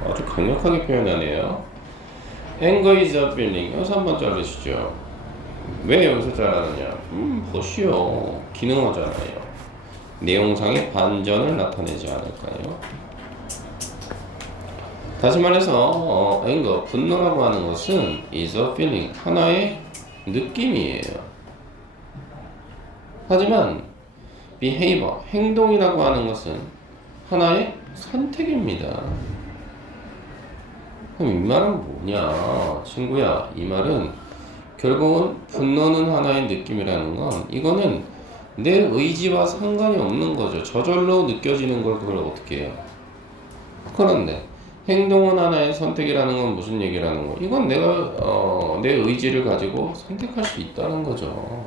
아주 강력하게 표현하네요. Anger is a feeling. 여기서 한번 자르시죠. 왜 여기서 자르느냐? 보시오. 기능어잖아요. 내용상의 반전을 나타내지 않을까요? 다시 말해서 anger, 분노라고 하는 것은 is a feeling, 하나의 느낌이에요. 하지만 behavior, 행동이라고 하는 것은 하나의 선택입니다. 그럼 이 말은 뭐냐? 친구야, 이 말은 결국은 분노는 하나의 느낌이라는 건 이거는 내 의지와 상관이 없는 거죠. 저절로 느껴지는 걸 그걸 어떻게 해요? 그런데 행동은 하나의 선택이라는 건 무슨 얘기라는 거? 이건 내가 내 의지를 가지고 선택할 수 있다는 거죠.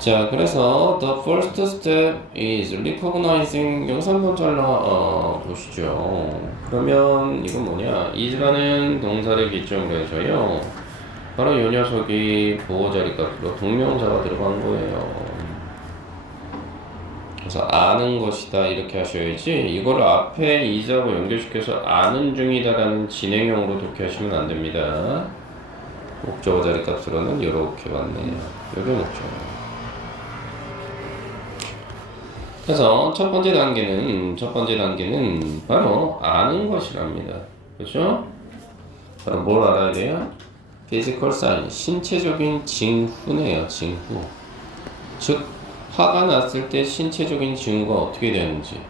자, 그래서 the first step is recognizing. 여기서 한번 잘라 보시죠. 그러면 이건 뭐냐? is라는 동사를 기점으로 해서요. 바로 이 녀석이 보호자리 값으로 동명사가 들어간 거예요. 그래서 아는 것이다 이렇게 하셔야지 이거를 앞에 is하고 연결시켜서 아는 중이다라는 진행형으로 독해하시면 안 됩니다. 목적어 자리 값으로는 이렇게 왔네요. 이게 목적어. 그래서 첫 번째 단계는 바로 아는 것이랍니다. 그렇죠? 바로 뭘 알아야 돼요? physical sign, 신체적인 징후네요. 징후. 즉 화가 났을 때 신체적인 징후가 어떻게 되는지.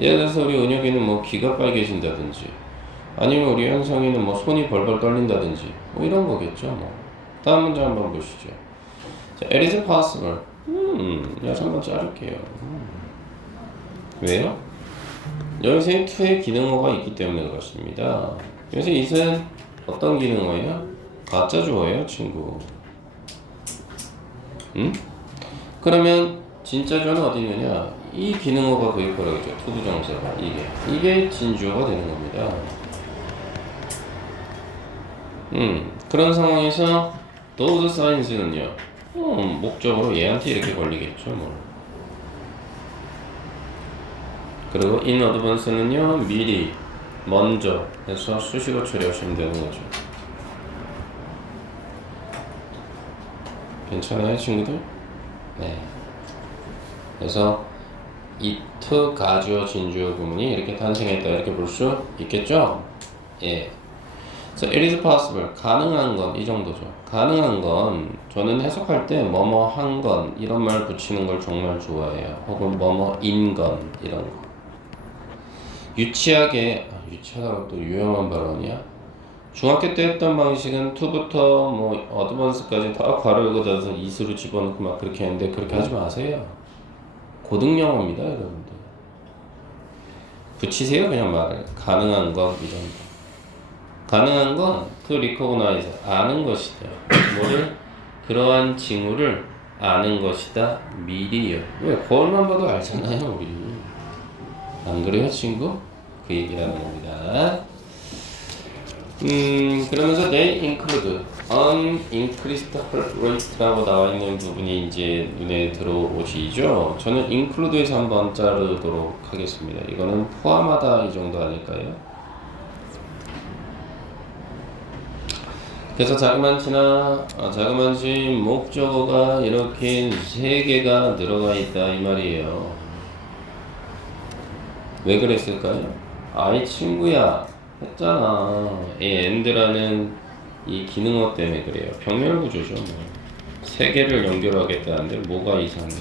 예를 들어서 우리 은혁이는 뭐 귀가 빨개진다든지, 아니면 우리 현성이는 뭐 손이 벌벌 떨린다든지, 뭐 이런 거겠죠. 뭐 다음 문제 한번 보시죠. 자, it is possible. 여기서 한번 자를게요. 왜요? 여기서 to의 기능어가 있기 때문에 그렇습니다. 여기서 it은 어떤 기능어예요? 가짜 주어예요, 친구. 그러면 진짜 주어는 어디 있느냐? 이 기능어가 거의 뭐라겠죠? to 부정사가 이게 진주어가 되는 겁니다. 그런 상황에서 those signs는요. 목적으로 얘한테 이렇게 걸리겠죠, 뭐. 그리고 in advance는요, 미리, 먼저 해서 수식어 처리하시면 되는 거죠. 괜찮아요, 친구들? 네. 그래서 it 가주어 진주어 구문이 이렇게 탄생했다 이렇게 볼 수 있겠죠? 예. 그래서 it is possible. 가능한 건 이 정도죠. 가능한 건 저는 해석할 때 뭐뭐 한 건 이런 말 붙이는 걸 정말 좋아해요. 혹은 뭐뭐인 건 이런 거. 유치하게 유치하다고 또 유용한 발언이야. 중학교 때 했던 방식은 to부터 뭐 어드밴스까지 다 괄호 긋어서 it으로 집어넣고 막 그렇게 했는데 그렇게 하지 마세요. 고등 영어입니다, 여러분들. 붙이세요, 그냥 말을. 가능한 건 이 정도. 가능한 건 to recognize, 아는 것이다. 뭐를? 그러한 징후를 아는 것이다. 미리요. 왜? 거울만 봐도 알잖아요, 우리. 안 그래요, 친구? 그 얘기라는 겁니다. 그러면서 they include unincreased heart rate라고 나와 있는 부분이 이제 눈에 들어오시죠. 저는 include에서 한번 자르도록 하겠습니다. 이거는 포함하다 이 정도 아닐까요? 그래서 자그만치 목적어가 이렇게 3개가 들어가 있다 이 말이에요. 왜 그랬을까요? 아이 친구야 했잖아. 이 and라는 이 기능어 때문에 그래요. 병렬구조죠. 뭐. 3개를 연결하겠다는데 뭐가 이상해.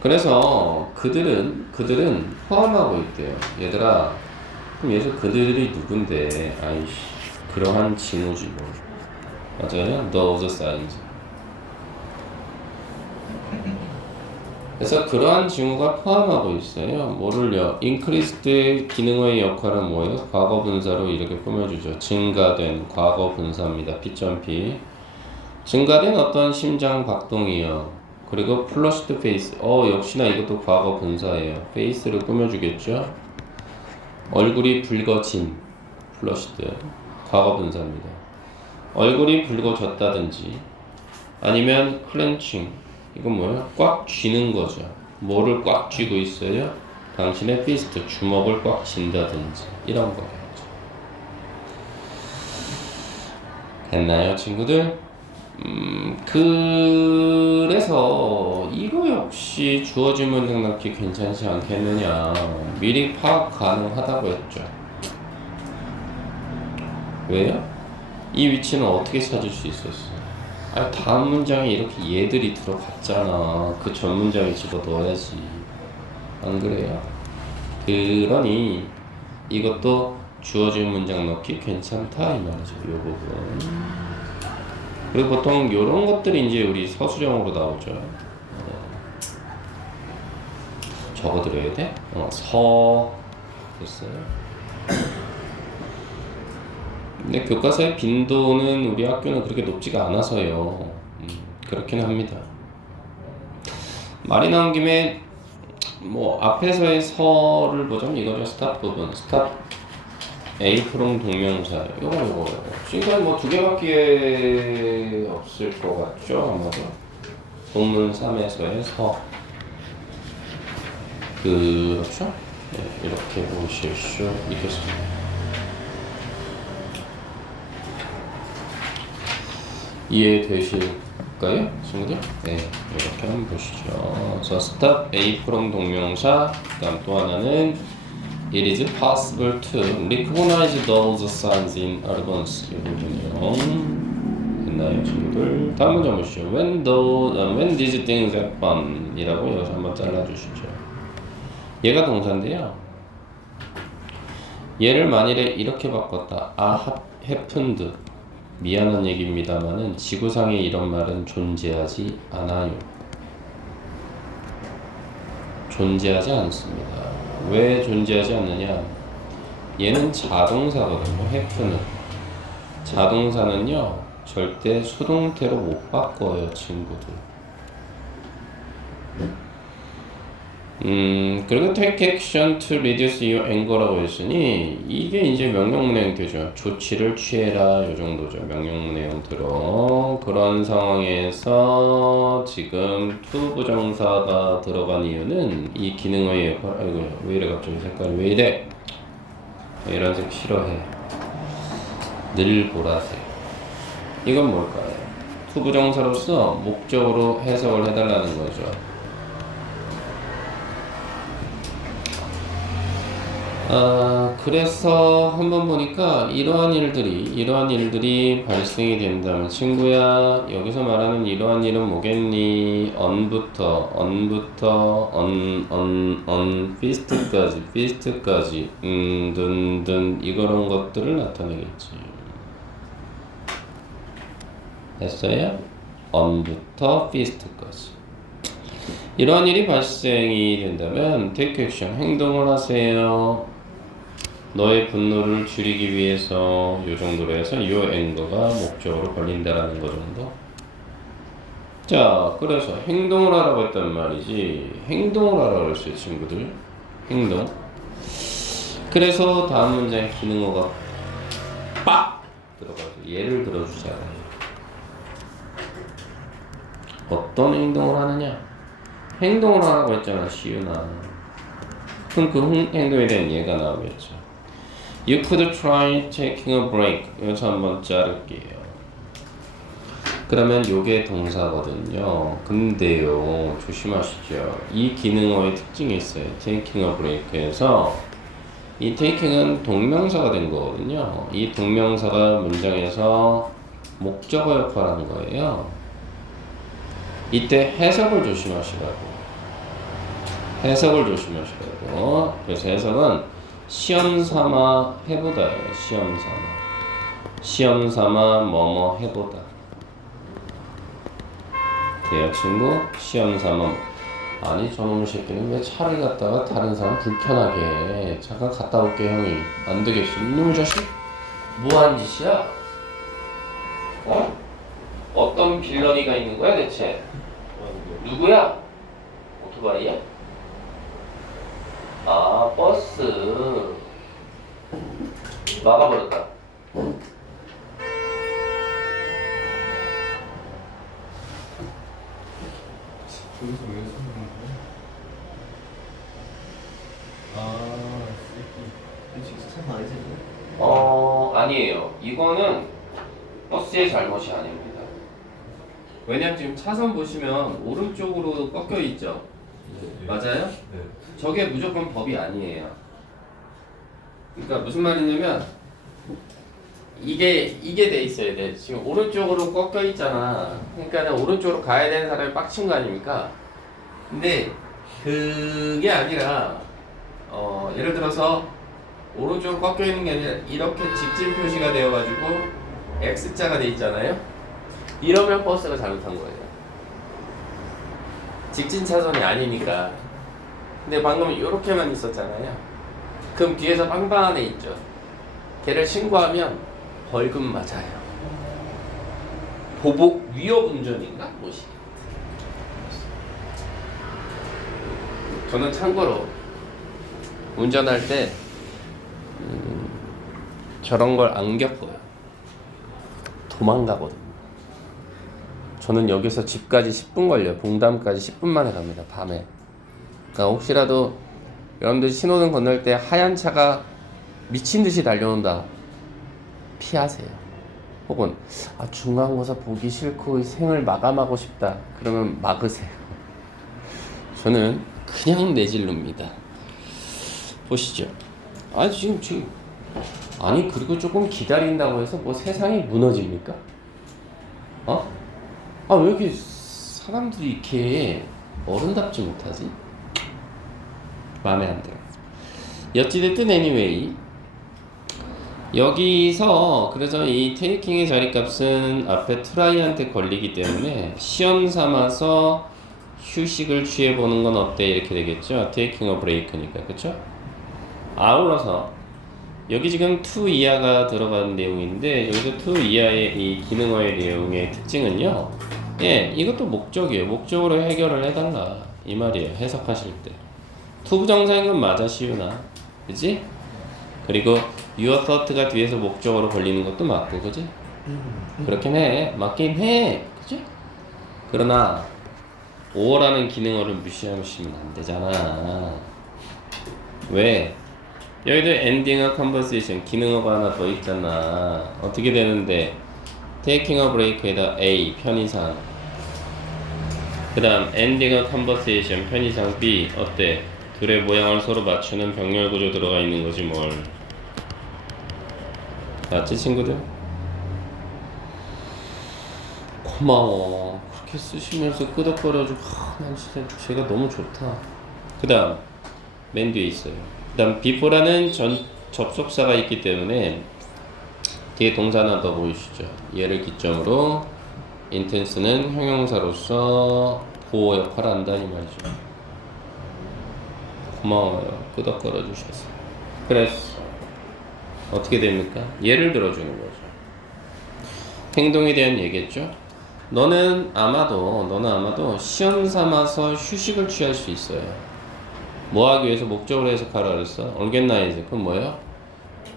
그래서 그들은 포함하고 있대요. 얘들아, 그럼 여기서 그들이 누군데? 아이씨, 그러한 징후지 뭐. 맞아요? those signs. 그래서 그러한 징후가 포함하고 있어요. 뭐를요? increased 기능어의 역할은 뭐예요? 과거 분사로 이렇게 꾸며주죠. 증가된 과거 분사입니다. P.P. 증가된 어떤 심장 박동이요. 그리고 flushed face. 역시나 이것도 과거 분사예요. face를 꾸며주겠죠. 얼굴이 붉어진. flushed. 과거 분사입니다. 얼굴이 붉어졌다든지 아니면 clenching. 이건 뭐예요? 꽉 쥐는 거죠. 뭐를 꽉 쥐고 있어요? 당신의 피스트, 주먹을 꽉 쥔다든지 이런 거예요. 됐나요, 친구들? 그래서 이거 역시 주어진 문장 넣기 괜찮지 않겠느냐. 미리 파악 가능하다고 했죠. 왜요? 이 위치는 어떻게 찾을 수 있었어요? 다음 문장에 이렇게 얘들이 들어갔잖아. 그 전 문장에 집어 넣어야지. 안 그래요? 그러니 이것도 주어진 문장 넣기 괜찮다 이 말이죠. 이 부분. 그리고 보통 요런 것들이 이제 우리 서술형으로 나오죠. 적어드려야 돼? 됐어요. 근데 교과서의 빈도는 우리 학교는 그렇게 높지가 않아서요. 그렇긴 합니다. 말이 나온 김에 뭐 앞에서의 서를 보자면 이거죠. 스탑 부분. 스탑 A프롱 동명사. 요거. 지금까지 뭐 두 개밖에 없을 것 같죠? 아마도. 본문 3에서의 서. 그렇죠? 네, 이렇게 보실 수 있겠습니다. 이해되실까요? 친구들? 네, 이렇게 한번 보시죠. 그래서 stop A from 동명사. 그 다음 또 하나는 It is possible to recognize those signs in advance. 이 부분이요. 됐나요, 친구들? 다음 문제 보시죠. When these things happen 이라고 여기서 한번 잘라주시죠. 얘가 동사인데요. 얘를 만일에 이렇게 바꿨다. happened. 미안한 얘기입니다만은 지구상에 이런 말은 존재하지 않아요. 존재하지 않습니다. 왜 존재하지 않느냐? 얘는 자동사거든요. happen은. 자동사는요. 절대 수동태로 못 바꿔요, 친구들. 그리고 take action to reduce your anger라고 했으니 이게 이제 명령문의 형태죠. 조치를 취해라 요 정도죠. 명령문의 형태로. 그런 상황에서 지금 to 부정사가 들어간 이유는 이 기능의 역할. 아이고 왜 이래 갑자기 색깔이 왜 이래? 이런 색 싫어해. 늘 보라색. 이건 뭘까요? to 부정사로서 목적으로 해석을 해달라는 거죠. 그래서 한번 보니까 이러한 일들이 발생이 된다면 친구야 여기서 말하는 이러한 일은 뭐겠니? on부터 feast까지 든 이런 것들을 나타내겠지. 됐어요? on부터 feast까지 이러한 일이 발생이 된다면 take action 행동을 하세요. 너의 분노를 줄이기 위해서 요 정도로 해서 your anger가 목적으로 걸린다라는 거 정도. 자, 그래서 행동을 하라고 했단 말이지. 행동을 하라고 그랬어요, 친구들. 행동. 그래서 다음 문장에 기능어가 빡 들어가서 예를 들어주잖아요. 어떤 행동을 하느냐? 행동을 하라고 했잖아, 시윤아. 그럼 그 행동에 대한 예가 나오겠죠. You could try taking a break. 여기서 한번 자를게요. 그러면 요게 동사거든요. 근데요, 조심하시죠. 이 기능어의 특징이 있어요. taking a break에서 이 taking은 동명사가 된 거거든요. 이 동명사가 문장에서 목적어 역할을 하는 거예요. 이때 해석을 조심하시라고. 그래서 해석은 시험 삼아 해보다예요. 시험 삼아 뭐뭐 해보다. 돼요, 친구? 시험 삼아. 아니 저놈의 새끼는 왜 차를 갖다가 다른 사람 불편하게 해. 잠깐 갔다 올게 형이. 안 되겠어. 이놈의 자식? 뭐하는 짓이야? 어떤 빌런이가 있는 거야 대체? 누구야? 오토바이야? 아, 버스. 막아버렸다. 저기서 왜 소리하는 거야? 지금 세상 아니지? 아니에요. 이거는 버스의 잘못이 아닙니다. 왜냐면 지금 차선 보시면 오른쪽으로 꺾여 있죠? 맞아요? 네. 저게 무조건 법이 아니에요. 그러니까 무슨 말이냐면 이게 돼 있어야 돼. 지금 오른쪽으로 꺾여 있잖아. 그러니까 오른쪽으로 가야 되는 사람이 빡친 거 아닙니까? 근데 그게 아니라 예를 들어서 오른쪽으로 꺾여 있는 게 아니라 이렇게 직진 표시가 되어가지고 X자가 돼 있잖아요. 이러면 버스가 잘못한 거예요. 직진 차선이 아니니까. 근데 방금 이렇게만 있었잖아요. 그럼 뒤에서 빵빵 안에 있죠. 걔를 신고하면 벌금 맞아요. 보복 위협 운전인가? 뭐시? 저는 참고로 운전할 때 저런 걸 안 겪어요. 도망가거든요. 저는 여기서 집까지 10분 걸려요. 봉담까지 10분 만에 갑니다. 밤에. 그러니까 혹시라도 여러분들 신호등 건널 때 하얀 차가 미친 듯이 달려온다. 피하세요. 혹은 중간고사 보기 싫고 생을 마감하고 싶다. 그러면 막으세요. 저는 그냥 내질릅니다. 보시죠. 지금 아니 그리고 조금 기다린다고 해서 뭐 세상이 무너집니까? 왜 이렇게 사람들이 이렇게 어른답지 못하지? 마음에 안 들어. 어찌됐든 anyway 여기서 그래서 이 테이킹의 자리값은 앞에 트라이한테 걸리기 때문에 시험 삼아서 휴식을 취해보는 건 어때? 이렇게 되겠죠. 테이킹 어 브레이크니까. 그쵸? 아울러서 여기 지금 to 이하가 들어간 내용인데 여기서 to 이하의 이 기능어의 내용의 특징은요. 이것도 목적이에요. 목적으로 해결을 해달라 이 말이에요. 해석하실 때 to 부정사인 건 맞아 시윤아. 그치? 그리고 your thought가 뒤에서 목적으로 걸리는 것도 맞고 그치? 그렇긴 해. 맞긴 해. 그치? 그러나 or라는 기능어를 무시하시면 안 되잖아. 왜? 여기도 ending a conversation 기능어가 하나 더 있잖아. 어떻게 되는데 taking a break에다 A 편의상 그 다음 ending a conversation 편의상 B 어때? 둘의 모양을 서로 맞추는 병렬 구조 들어가 있는 거지 뭘. 맞지 친구들? 고마워. 그렇게 쓰시면서 끄덕거려주고 난 진짜 제가 너무 좋다. 그 다음 맨 뒤에 있어요. 그 다음 before라는 접속사가 있기 때문에 뒤에 동사 하나 더 보이시죠? 얘를 기점으로 intense는 형용사로서 보호 역할을 한다 이 말이죠. 고마워요. 끄덕거려 주셔서. 그래서 어떻게 됩니까? 예를 들어주는 거죠. 행동에 대한 얘기했죠. 너는 아마도 시험 삼아서 휴식을 취할 수 있어요. 뭐 하기 위해서 목적으로 해석하라 그랬어? organize. 그건 뭐예요?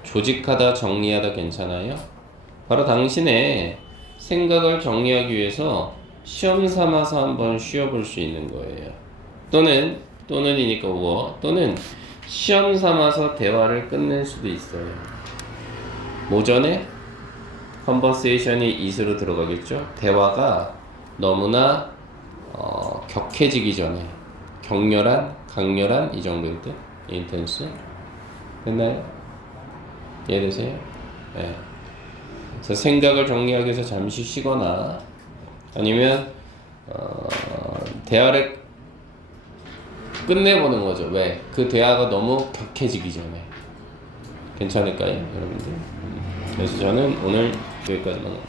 조직하다, 정리하다 괜찮아요? 바로 당신의 생각을 정리하기 위해서 시험 삼아서 한번 쉬어볼 수 있는 거예요. 또는이니까 또는 시험 삼아서 대화를 끝낼 수도 있어요. 모전에 conversation이 is로 들어가겠죠. 대화가 너무나 격해지기 전에 강렬한 이 정도일 때 intense 됐나요? 이해되세요? 네. 그래서 생각을 정리하기 위해서 잠시 쉬거나 아니면 대화를 끝내보는 거죠. 왜? 그 대화가 너무 격해지기 전에. 괜찮을까요, 여러분들? 그래서 저는 오늘 여기까지만 합니다.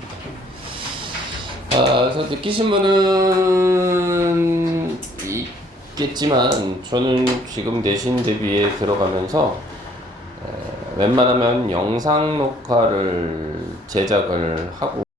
그래서 느끼신 분은 있겠지만 저는 지금 내신 대비에 들어가면서 웬만하면 영상 녹화를 제작을 하고